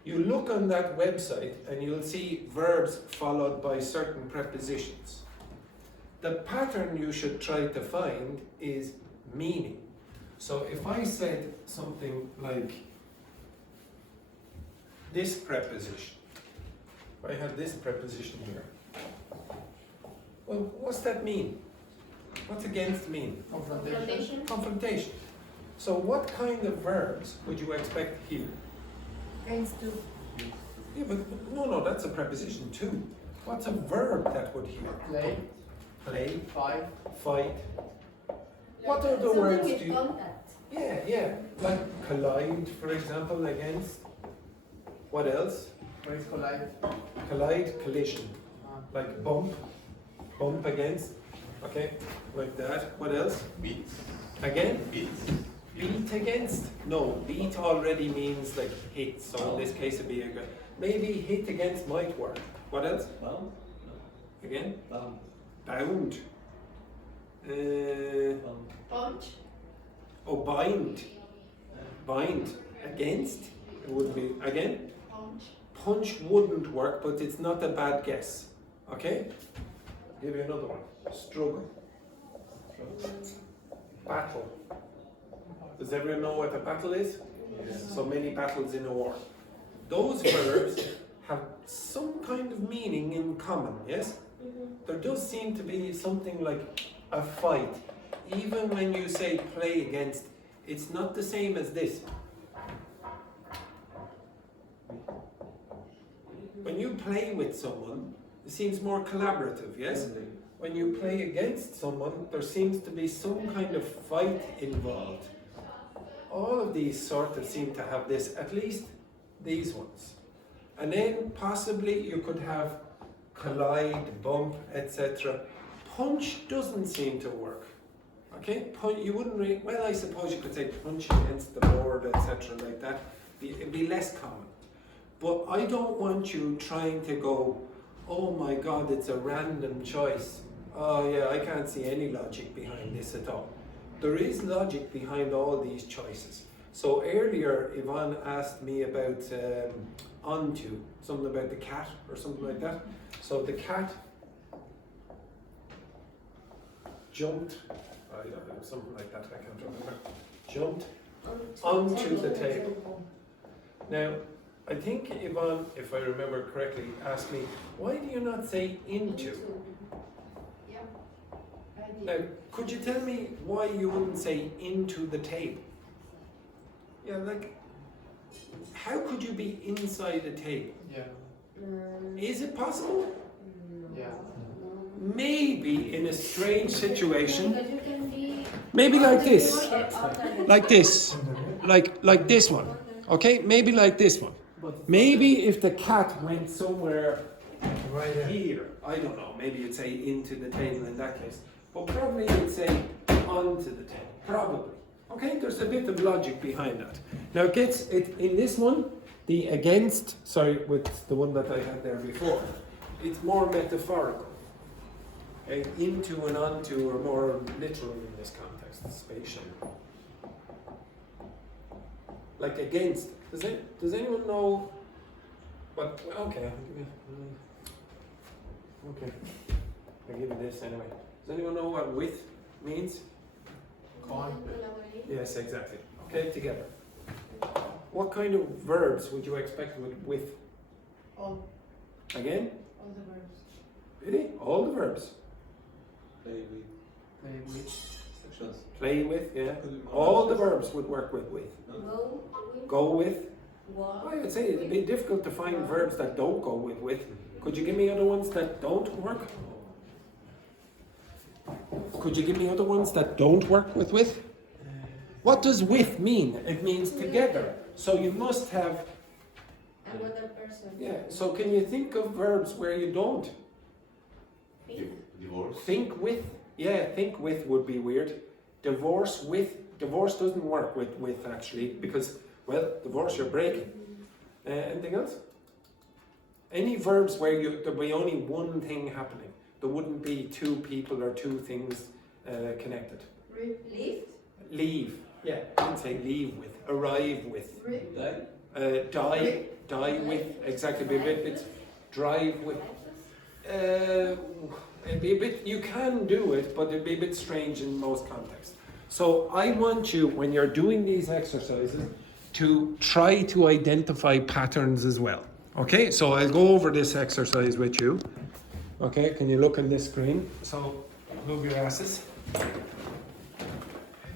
you look on that website and you'll see verbs followed by certain prepositions. The pattern you should try to find is meaning. So if I said something like this preposition, if I had this preposition here, well, what's that mean? What's against mean? Confrontation. Confrontation. So what kind of verbs would you expect here? Against to. Yeah, but no, that's a preposition too. What's a verb that would here? Play. Play, Fight. fight. What other Something words with do you... contact. Yeah, like collide, for example, against. What else? What is collide? Collide, collision. Like bump against. Okay, like that. What else? Beat. Again? Beat. Beat against? No, beat already means like hit, so in this case it'd be a good. Maybe hit against might work. What else? Bound? Again? Bound. Bound. Bound. Punch. Oh, bind. Bind. Against? It would be, again? Punch. Punch wouldn't work, but it's not a bad guess. Okay? I'll give you another one. Struggle. Battle. Does everyone know what a battle is? Yes. So many battles in a war. Those verbs have some kind of meaning in common, yes? There does seem to be something like a fight. Even when you say play against, it's not the same as this. When you play with someone, it seems more collaborative, yes? When you play against someone, there seems to be some kind of fight involved. All of these sort of seem to have this, at least these ones. And then possibly you could have collide, bump, etc. Punch doesn't seem to work. Okay, punch, you wouldn't really, well, I suppose you could say punch against the board, etc. like that. It'd be less common. But I don't want you trying to go, oh my God, it's a random choice. Oh yeah, I can't see any logic behind this at all. There is logic behind all these choices. So earlier, Yvonne asked me about onto, something about the cat or something like that. So the cat jumped, I don't know, something like that, I can't remember. Jumped onto the table. Now, I think Yvonne, if I remember correctly, asked me, why do you not say into? Yeah. I did. Now, could you tell me why you wouldn't say into the table? Yeah, like, how could you be inside a table? Yeah. Is it possible? Yeah. Maybe in a strange situation. Because you can be Maybe like this. or alternate. Like this. Like this one. Okay? Maybe like this one. Maybe if the cat went somewhere Right there. here, I don't know, maybe you'd say into the table in that case. But probably you'd say onto the 10, probably. Okay, there's a bit of logic behind that. Now it gets it in this one, the against, sorry, with the one that I had there before, it's more metaphorical. Okay? Into and onto are more literal in this context, spatial. Like against. Does anyone know what? Okay, okay. I'll give you this anyway. Does anyone know what with means? Yes, exactly. Okay, together. What kind of verbs would you expect with? All. Again? All the verbs. Really? All the verbs. Play with. Play with. Actions. Play with, yeah. All the verbs would work with. Go with. Go with. Walk. I would say it'd be difficult to find verbs that don't go with. Could you give me other ones that don't work? Could you give me other ones that don't work with? What does with mean? It means together. So you must have, Another person. yeah. So can you think of verbs where you don't? Divorce. Think with, yeah, think with would be weird. Divorce doesn't work with actually, because, well, divorce you're breaking. Anything else? Any verbs where there'll be only one thing happening. There wouldn't be two people or two things connected. Lift. Leave, yeah, I didn't say leave with. Arrive with. Die with, exactly. Be a bit drive with. It'd be a bit, you can do it, but it'd be a bit strange in most contexts. So I want you, when you're doing these exercises, to try to identify patterns as well. Okay, so I'll go over this exercise with you. Okay, can you look on this screen? So move your asses.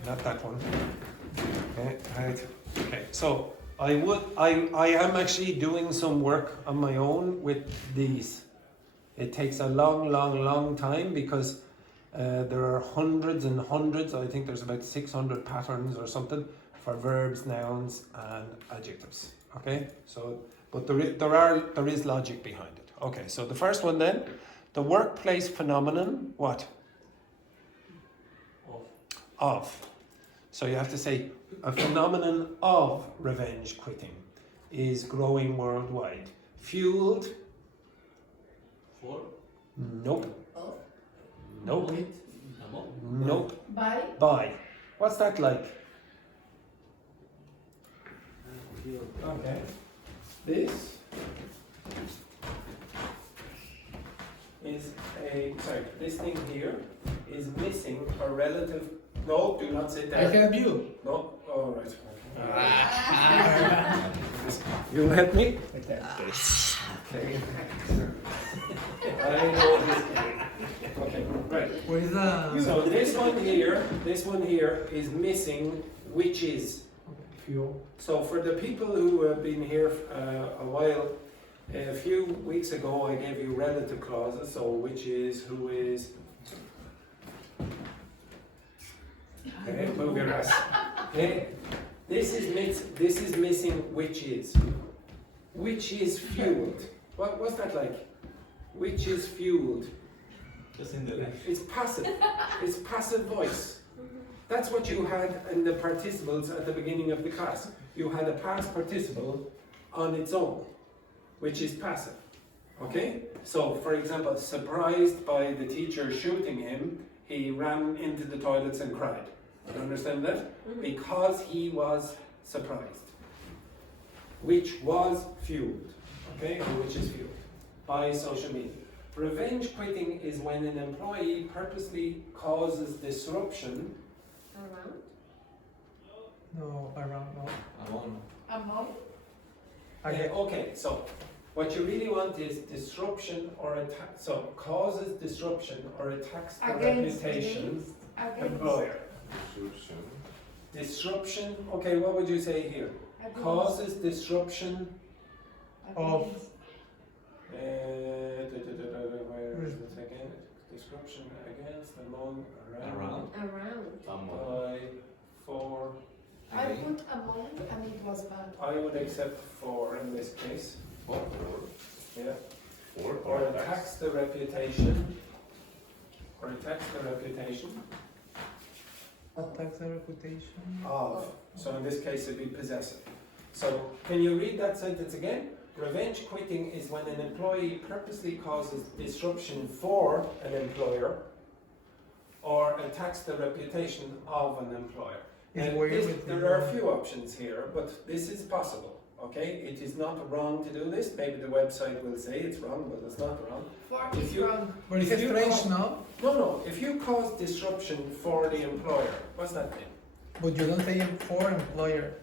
Not that one. Okay, right. Okay, so I am actually doing some work on my own with these. It takes a long time because there are hundreds and hundreds. I think there's about 600 patterns or something for verbs, nouns, and adjectives. Okay, so but there is logic behind it. Okay, so the first one then, the workplace phenomenon. What? Of. So you have to say a phenomenon of revenge quitting is growing worldwide. Fueled. For. Nope. Of. Nope. With. Nope. By. By. What's that like? Okay. This is this thing here is missing a relative. No, do not sit there. I have you. No, all right. Okay. You help me? Like that. Okay. I know this game. Okay, right. Where is the So this one here is missing, which is. fuel? So for the people who have been here a while, a few weeks ago I gave you relative clauses, so which is, who is. Okay, move your ass. Okay, this is missing which is. Which is fueled. What's that like? Which is fueled. Just in the left. It's passive. It's passive voice. That's what you had in the participles at the beginning of the class. You had a past participle on its own, which is passive. Okay? So, for example, surprised by the teacher shooting him, he ran into the toilets and cried. You understand that? Because he was surprised. Which was fueled. Okay? Or which is fueled by social media. Revenge quitting is when an employee purposely causes disruption. Around. No, around, no. Among. Okay, so what you really want is disruption or attack. So causes disruption or attacks the reputation employer. Disruption. Okay, what would you say here? Causes disruption. Of. Where is it again? Disruption against, among, around. By, for. I put among and it was bad. I would accept for in this case. For. Yeah. For. Or attacks the reputation. Or attacks the reputation. Attacks the reputation. of. So in this case, it'd be possessive. So can you read that sentence again? Revenge quitting is when an employee purposely causes disruption for an employer or attacks the reputation of an employer. And there are a few options here, but this is possible. Okay, it is not wrong to do this. Maybe the website will say it's wrong, but it's not wrong. For If is you- wrong. But it's If you strange, call- no? No. If you cause disruption for the employer, what's that mean? But you don't say for employer.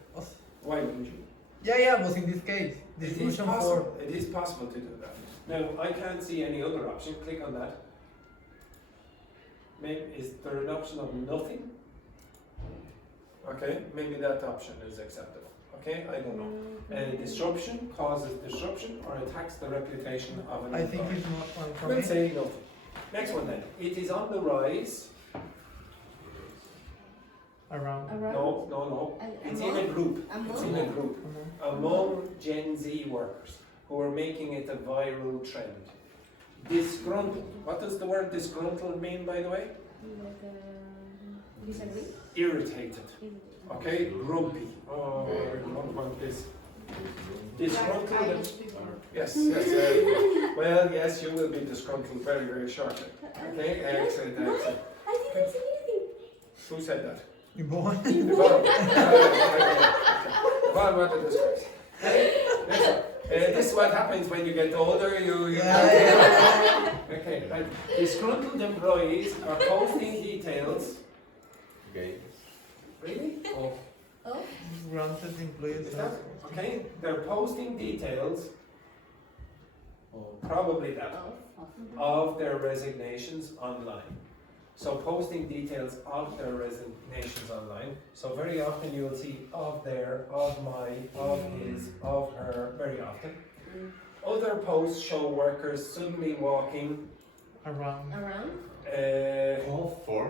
Why wouldn't you? Yeah, but in this case, It is disruption for. possible. It is possible to do that. Now, I can't see any other option. Click on that. Maybe, is there an option of nothing? Okay, maybe that option is acceptable. Okay, I don't know. Disruption causes disruption or attacks the reputation of an I employer. think it's not one for We'll me. say nothing. Next one then. It is on the rise. Around. Around? No. It's in a group. It's in a group. Among Gen Z workers who are making it a viral trend. Disgruntled. What does the word disgruntled mean, by the way? Disagree? Irritated. Okay? Grumpy. Oh, I don't want this. Disgruntled. Irish people. Yes. Well, yes, you will be disgruntled very, very shortly. Okay? Excellent. I didn't say anything. Who said that? You born? Yvonne. Yvonne, what a disgrace. Next one. This is what happens when you get older. You Okay, right. Disgruntled employees are posting details. Okay. Really? Oh? Granted employees. Is that okay? They're posting details. Probably that of their resignations online. So posting details of their resignations online. So very often you will see of their, of my, of his, of her, very often. Other posts show workers suddenly walking Around. Around? For?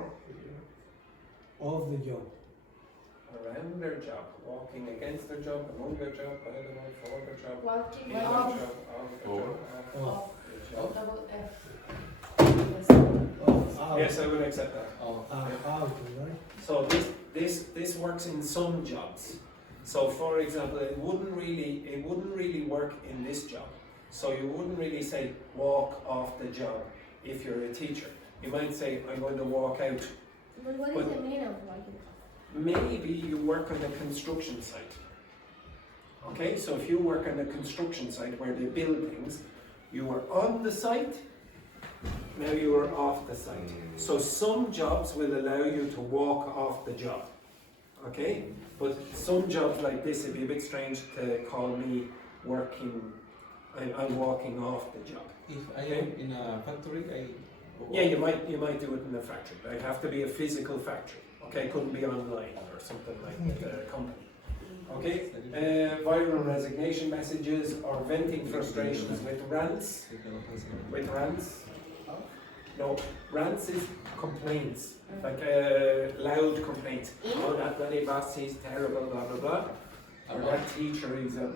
Of the job. around their job, walking against their job, among their job, by the way, for their job, Walking in their off. job, of their Or? job, of their job. Double F. Out. Yes, I will accept that. Out, right? So this works in some jobs. So for example, it wouldn't really work in this job. So you wouldn't really say walk off the job if you're a teacher. You might say I'm going to walk out. But what is But- the meaning of walking? Maybe you work on a construction site. Okay, so if you work on a construction site where they build things, you were on the site, now you are off the site. So some jobs will allow you to walk off the job. Okay? But some jobs like this, it'd be a bit strange to call me working, I'm walking off the job. If I am in a factory, Yeah, you might do it in a factory. It have to be a physical factory. Okay, it couldn't be online or something like a company. Okay, viral resignation messages or venting frustrations with rants. With rants? No, rants is complaints, like loud complaints. Oh, that bloody boss, he's terrible, blah blah blah. Or that teacher is a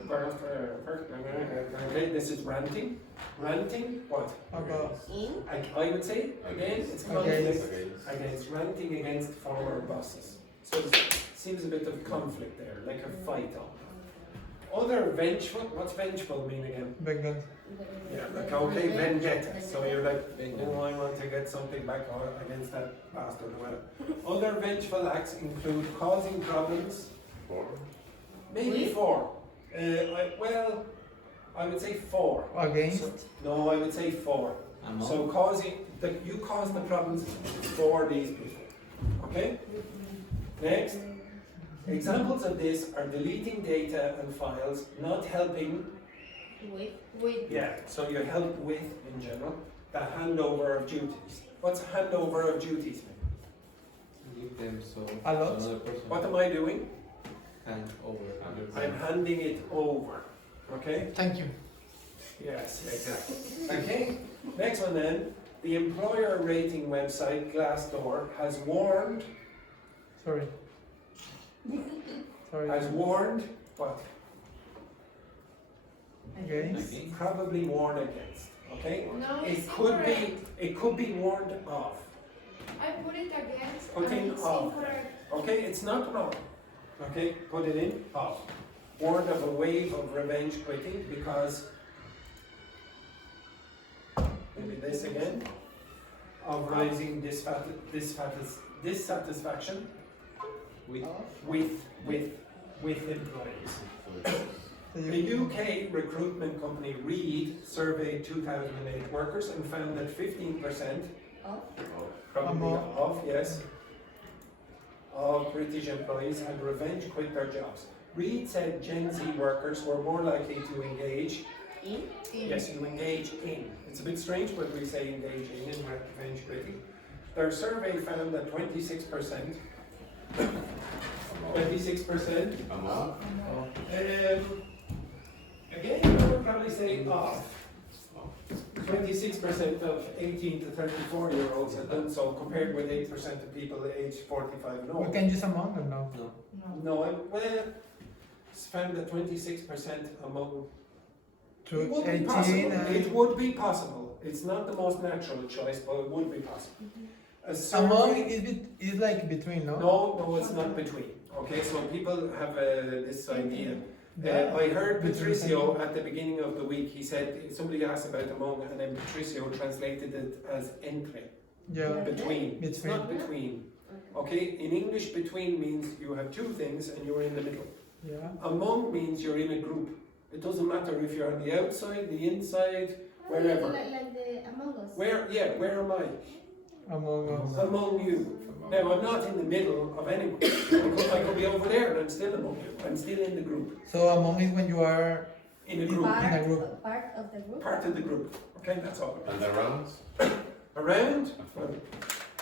okay, this is ranting. Ranting, what? About. In? I would say, again, it's conflict against ranting against former bosses. So it seems a bit of conflict there, like a fight on. Other vengeful, what's vengeful mean again? Vengeance. Yeah, like okay, vendetta. So you're like, oh, I want to get something back against that bastard or whatever. Other vengeful acts include causing problems. For? Maybe four. I would say four. Against. No, I would say four. So you cause the problems for these people. Okay? Next. Examples of this are deleting data and files, not helping. With. Yeah, so you help with, in general, the handover of duties. What's handover of duties mean? give them so A lot. another person What am I doing? hand over. I'm handing it over. Okay? Thank you. Yes, exactly. Okay, next one then. The employer rating website Glassdoor has warned Sorry. what? Against. Probably warned against. Okay? No, it's It could incorrect. be warned of. I put it again? Putting It's off. incorrect. Okay, it's not wrong. Okay, put it in off. Word of a wave of revenge quitting because maybe this again of rising dissatisfaction with employees. The UK recruitment company Reed surveyed 2008 workers and found that 15% probably of British employees had revenge quit their jobs. Reed said Gen Z workers were more likely to engage In? Yes, you engage in. It's a bit strange, but we say engage in revenge quitting. Their survey found that 26%. Again, I would probably say off. 26% of 18 to 34-year-olds had done so, compared with 8% of people aged 45 and We over. can use among or no? No, it's found that 26% among To it would be 18 possible. and It would be possible. It's not the most natural choice, but it would be possible. A among survey, is like between, no? no, it's not between. Okay, so people have this idea. I heard Patricio at the beginning of the week. He said somebody asked about among, and then Patricio translated it as entre, Yeah. between. It's not between. Okay, in English, between means you have two things and you're in the middle. Yeah. Among means you're in a group. It doesn't matter if you're on the outside, the inside, wherever. Like the Among Us. Where am I? Among us. Among you. Now, I'm not in the middle of anyone. I could be over there and I'm still among you. I'm still in the group. So among is when you are In a group. in a group. Part of the group. Part of the group. Okay, that's all. And around, Around? Well,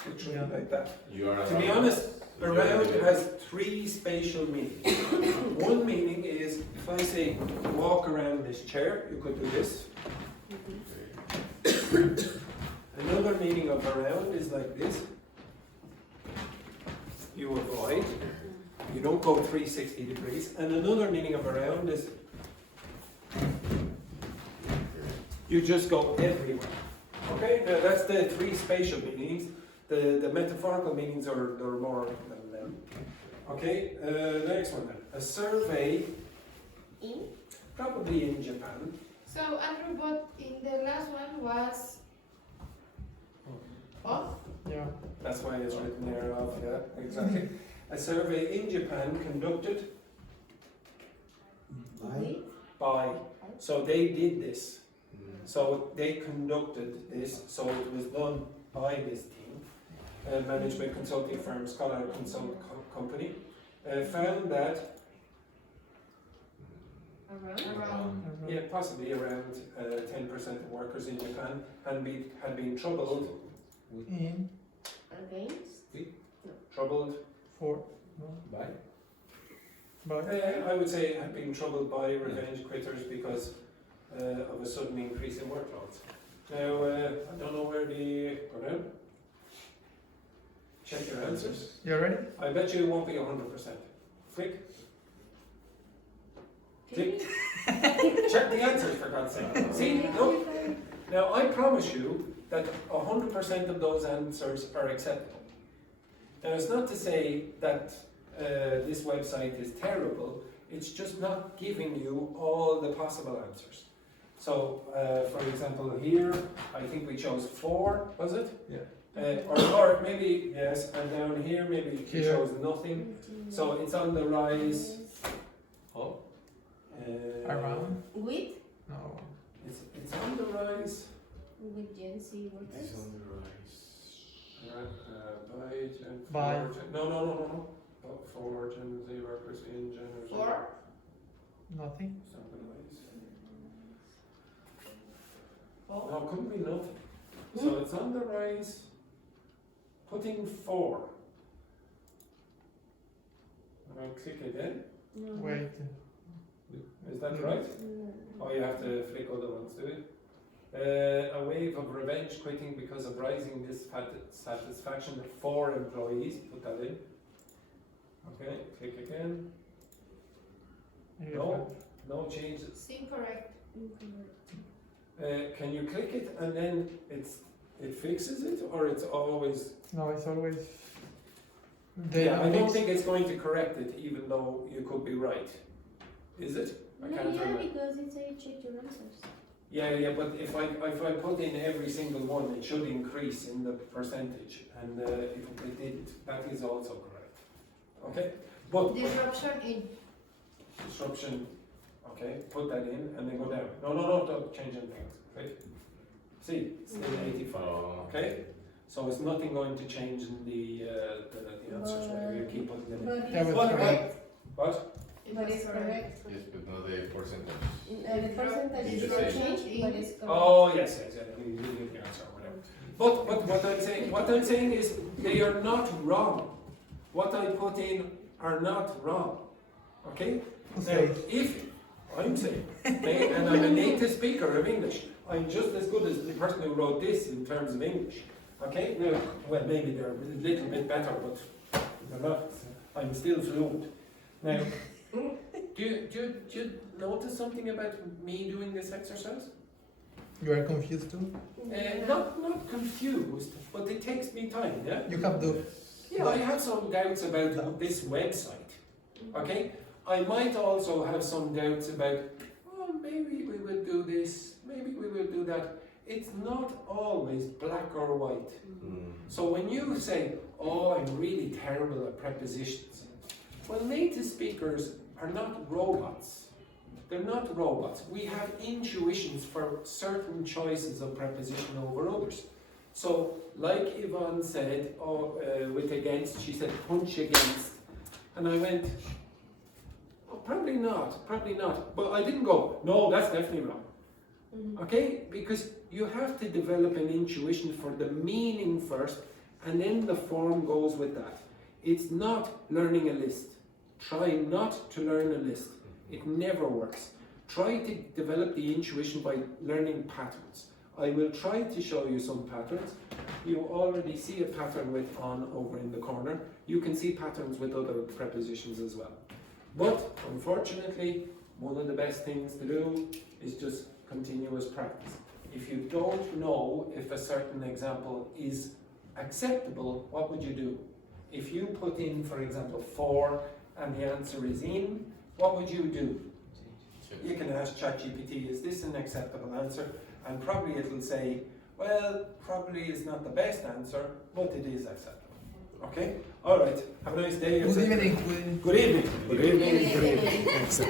literally Yeah. like that. you are To be honest, around has three spatial meanings. One meaning is, if I say walk around this chair, you could do this. Another meaning of around is like this. You avoid. You don't go 360 degrees. And another meaning of around is you just go everywhere. Okay, now that's the three spatial meanings. The metaphorical meanings are more than them. Okay, next one then. A survey, In? probably in Japan. So Andrew, but in the last one was off. Yeah. That's why it's written there of, yeah, exactly. A survey in Japan conducted by, so they did this. So they conducted this, so it was done by this team. A management consulting firm, Scholar Consult Company, found that, Around. yeah, possibly around 10% of workers in Japan had been troubled In Against? for no. Bye. But I would say have been troubled by revenge quitters because of a sudden increase in workloads. Now, I don't know where the go down. Check your answers. you ready? I bet you it won't be 100%. Click. Click. Check the answers for God's sake. See, look. Now, I promise you that 100% of those answers are acceptable. Now, it's not to say that this website is terrible, it's just not giving you all the possible answers. So, for example, here, I think we chose 4, was it? Yeah. Or maybe, yes, and down here, maybe we Here. chose nothing. So, it's on the rise. Oh. Around? With? No. It's on the rise. With Gen Z workers? It's on the rise. By. No. For Gen Z workers in general. For? Nothing. It's on the rise. For? No, it couldn't be nothing. So it's on the rise. Putting 4. I'll click again. No. Wait. Is that right? No. Oh, you have to flick other ones, do you? A wave of revenge quitting because of rising dissatisfaction for employees. Put that in. Okay, click again. No changes. It's incorrect. Incorrect. Can you click it and then it's It fixes it, or it's always... No, it's always. Yeah, I don't think it's going to correct it, even though you could be right. Is it? I No, can't yeah, remember. because it's a check your answers. Yeah, but if I put in every single one, it should increase in the percentage, and if it didn't, that is also correct. Okay, but Disruption in. disruption. Okay, put that in and then go down. No, don't change anything. Right? See, it's still 85. Okay, so it's nothing going to change in the answers where you keep putting them in. But That it's was correct. What? But it's correct. Yes, but not the percentage. The percentage is It's not the same. changed, but it's correct. Oh yes, you give the answer, whatever. But what I'm saying is they are not wrong. What I put in are not wrong. Okay? Who Now, says? if I'm saying, okay, and I'm a native speaker of English, I'm just as good as the person who wrote this in terms of English. Okay? Now, well, maybe they're a little bit better, but they're not. I'm still fluent. Now, do you notice something about me doing this exercise? You are confused too? Not confused, but it takes me time, yeah? You have the. Yeah, I have some doubts about this website, okay? I might also have some doubts about, oh, maybe we will do this, maybe we will do that. It's not always black or white. So when you say, oh, I'm really terrible at prepositions, well, native speakers are not robots. They're not robots. We have intuitions for certain choices of preposition over others. So, like Yvonne said, with against, she said punch against. And I went, oh, probably not. But I didn't go, no, that's definitely wrong. Okay? Because you have to develop an intuition for the meaning first, and then the form goes with that. It's not learning a list. Try not to learn a list. It never works. Try to develop the intuition by learning patterns. I will try to show you some patterns. You already see a pattern with on over in the corner. You can see patterns with other prepositions as well. But unfortunately, one of the best things to do is just continuous practice. If you don't know if a certain example is acceptable, what would you do? If you put in, for example, 4 and the answer is in, what would you do? You can ask ChatGPT, is this an acceptable answer? And probably it will say, well, probably is not the best answer, but it is acceptable. Okay? All right. Have a nice day. Good evening. Good evening. Good evening. Good evening. Excellent.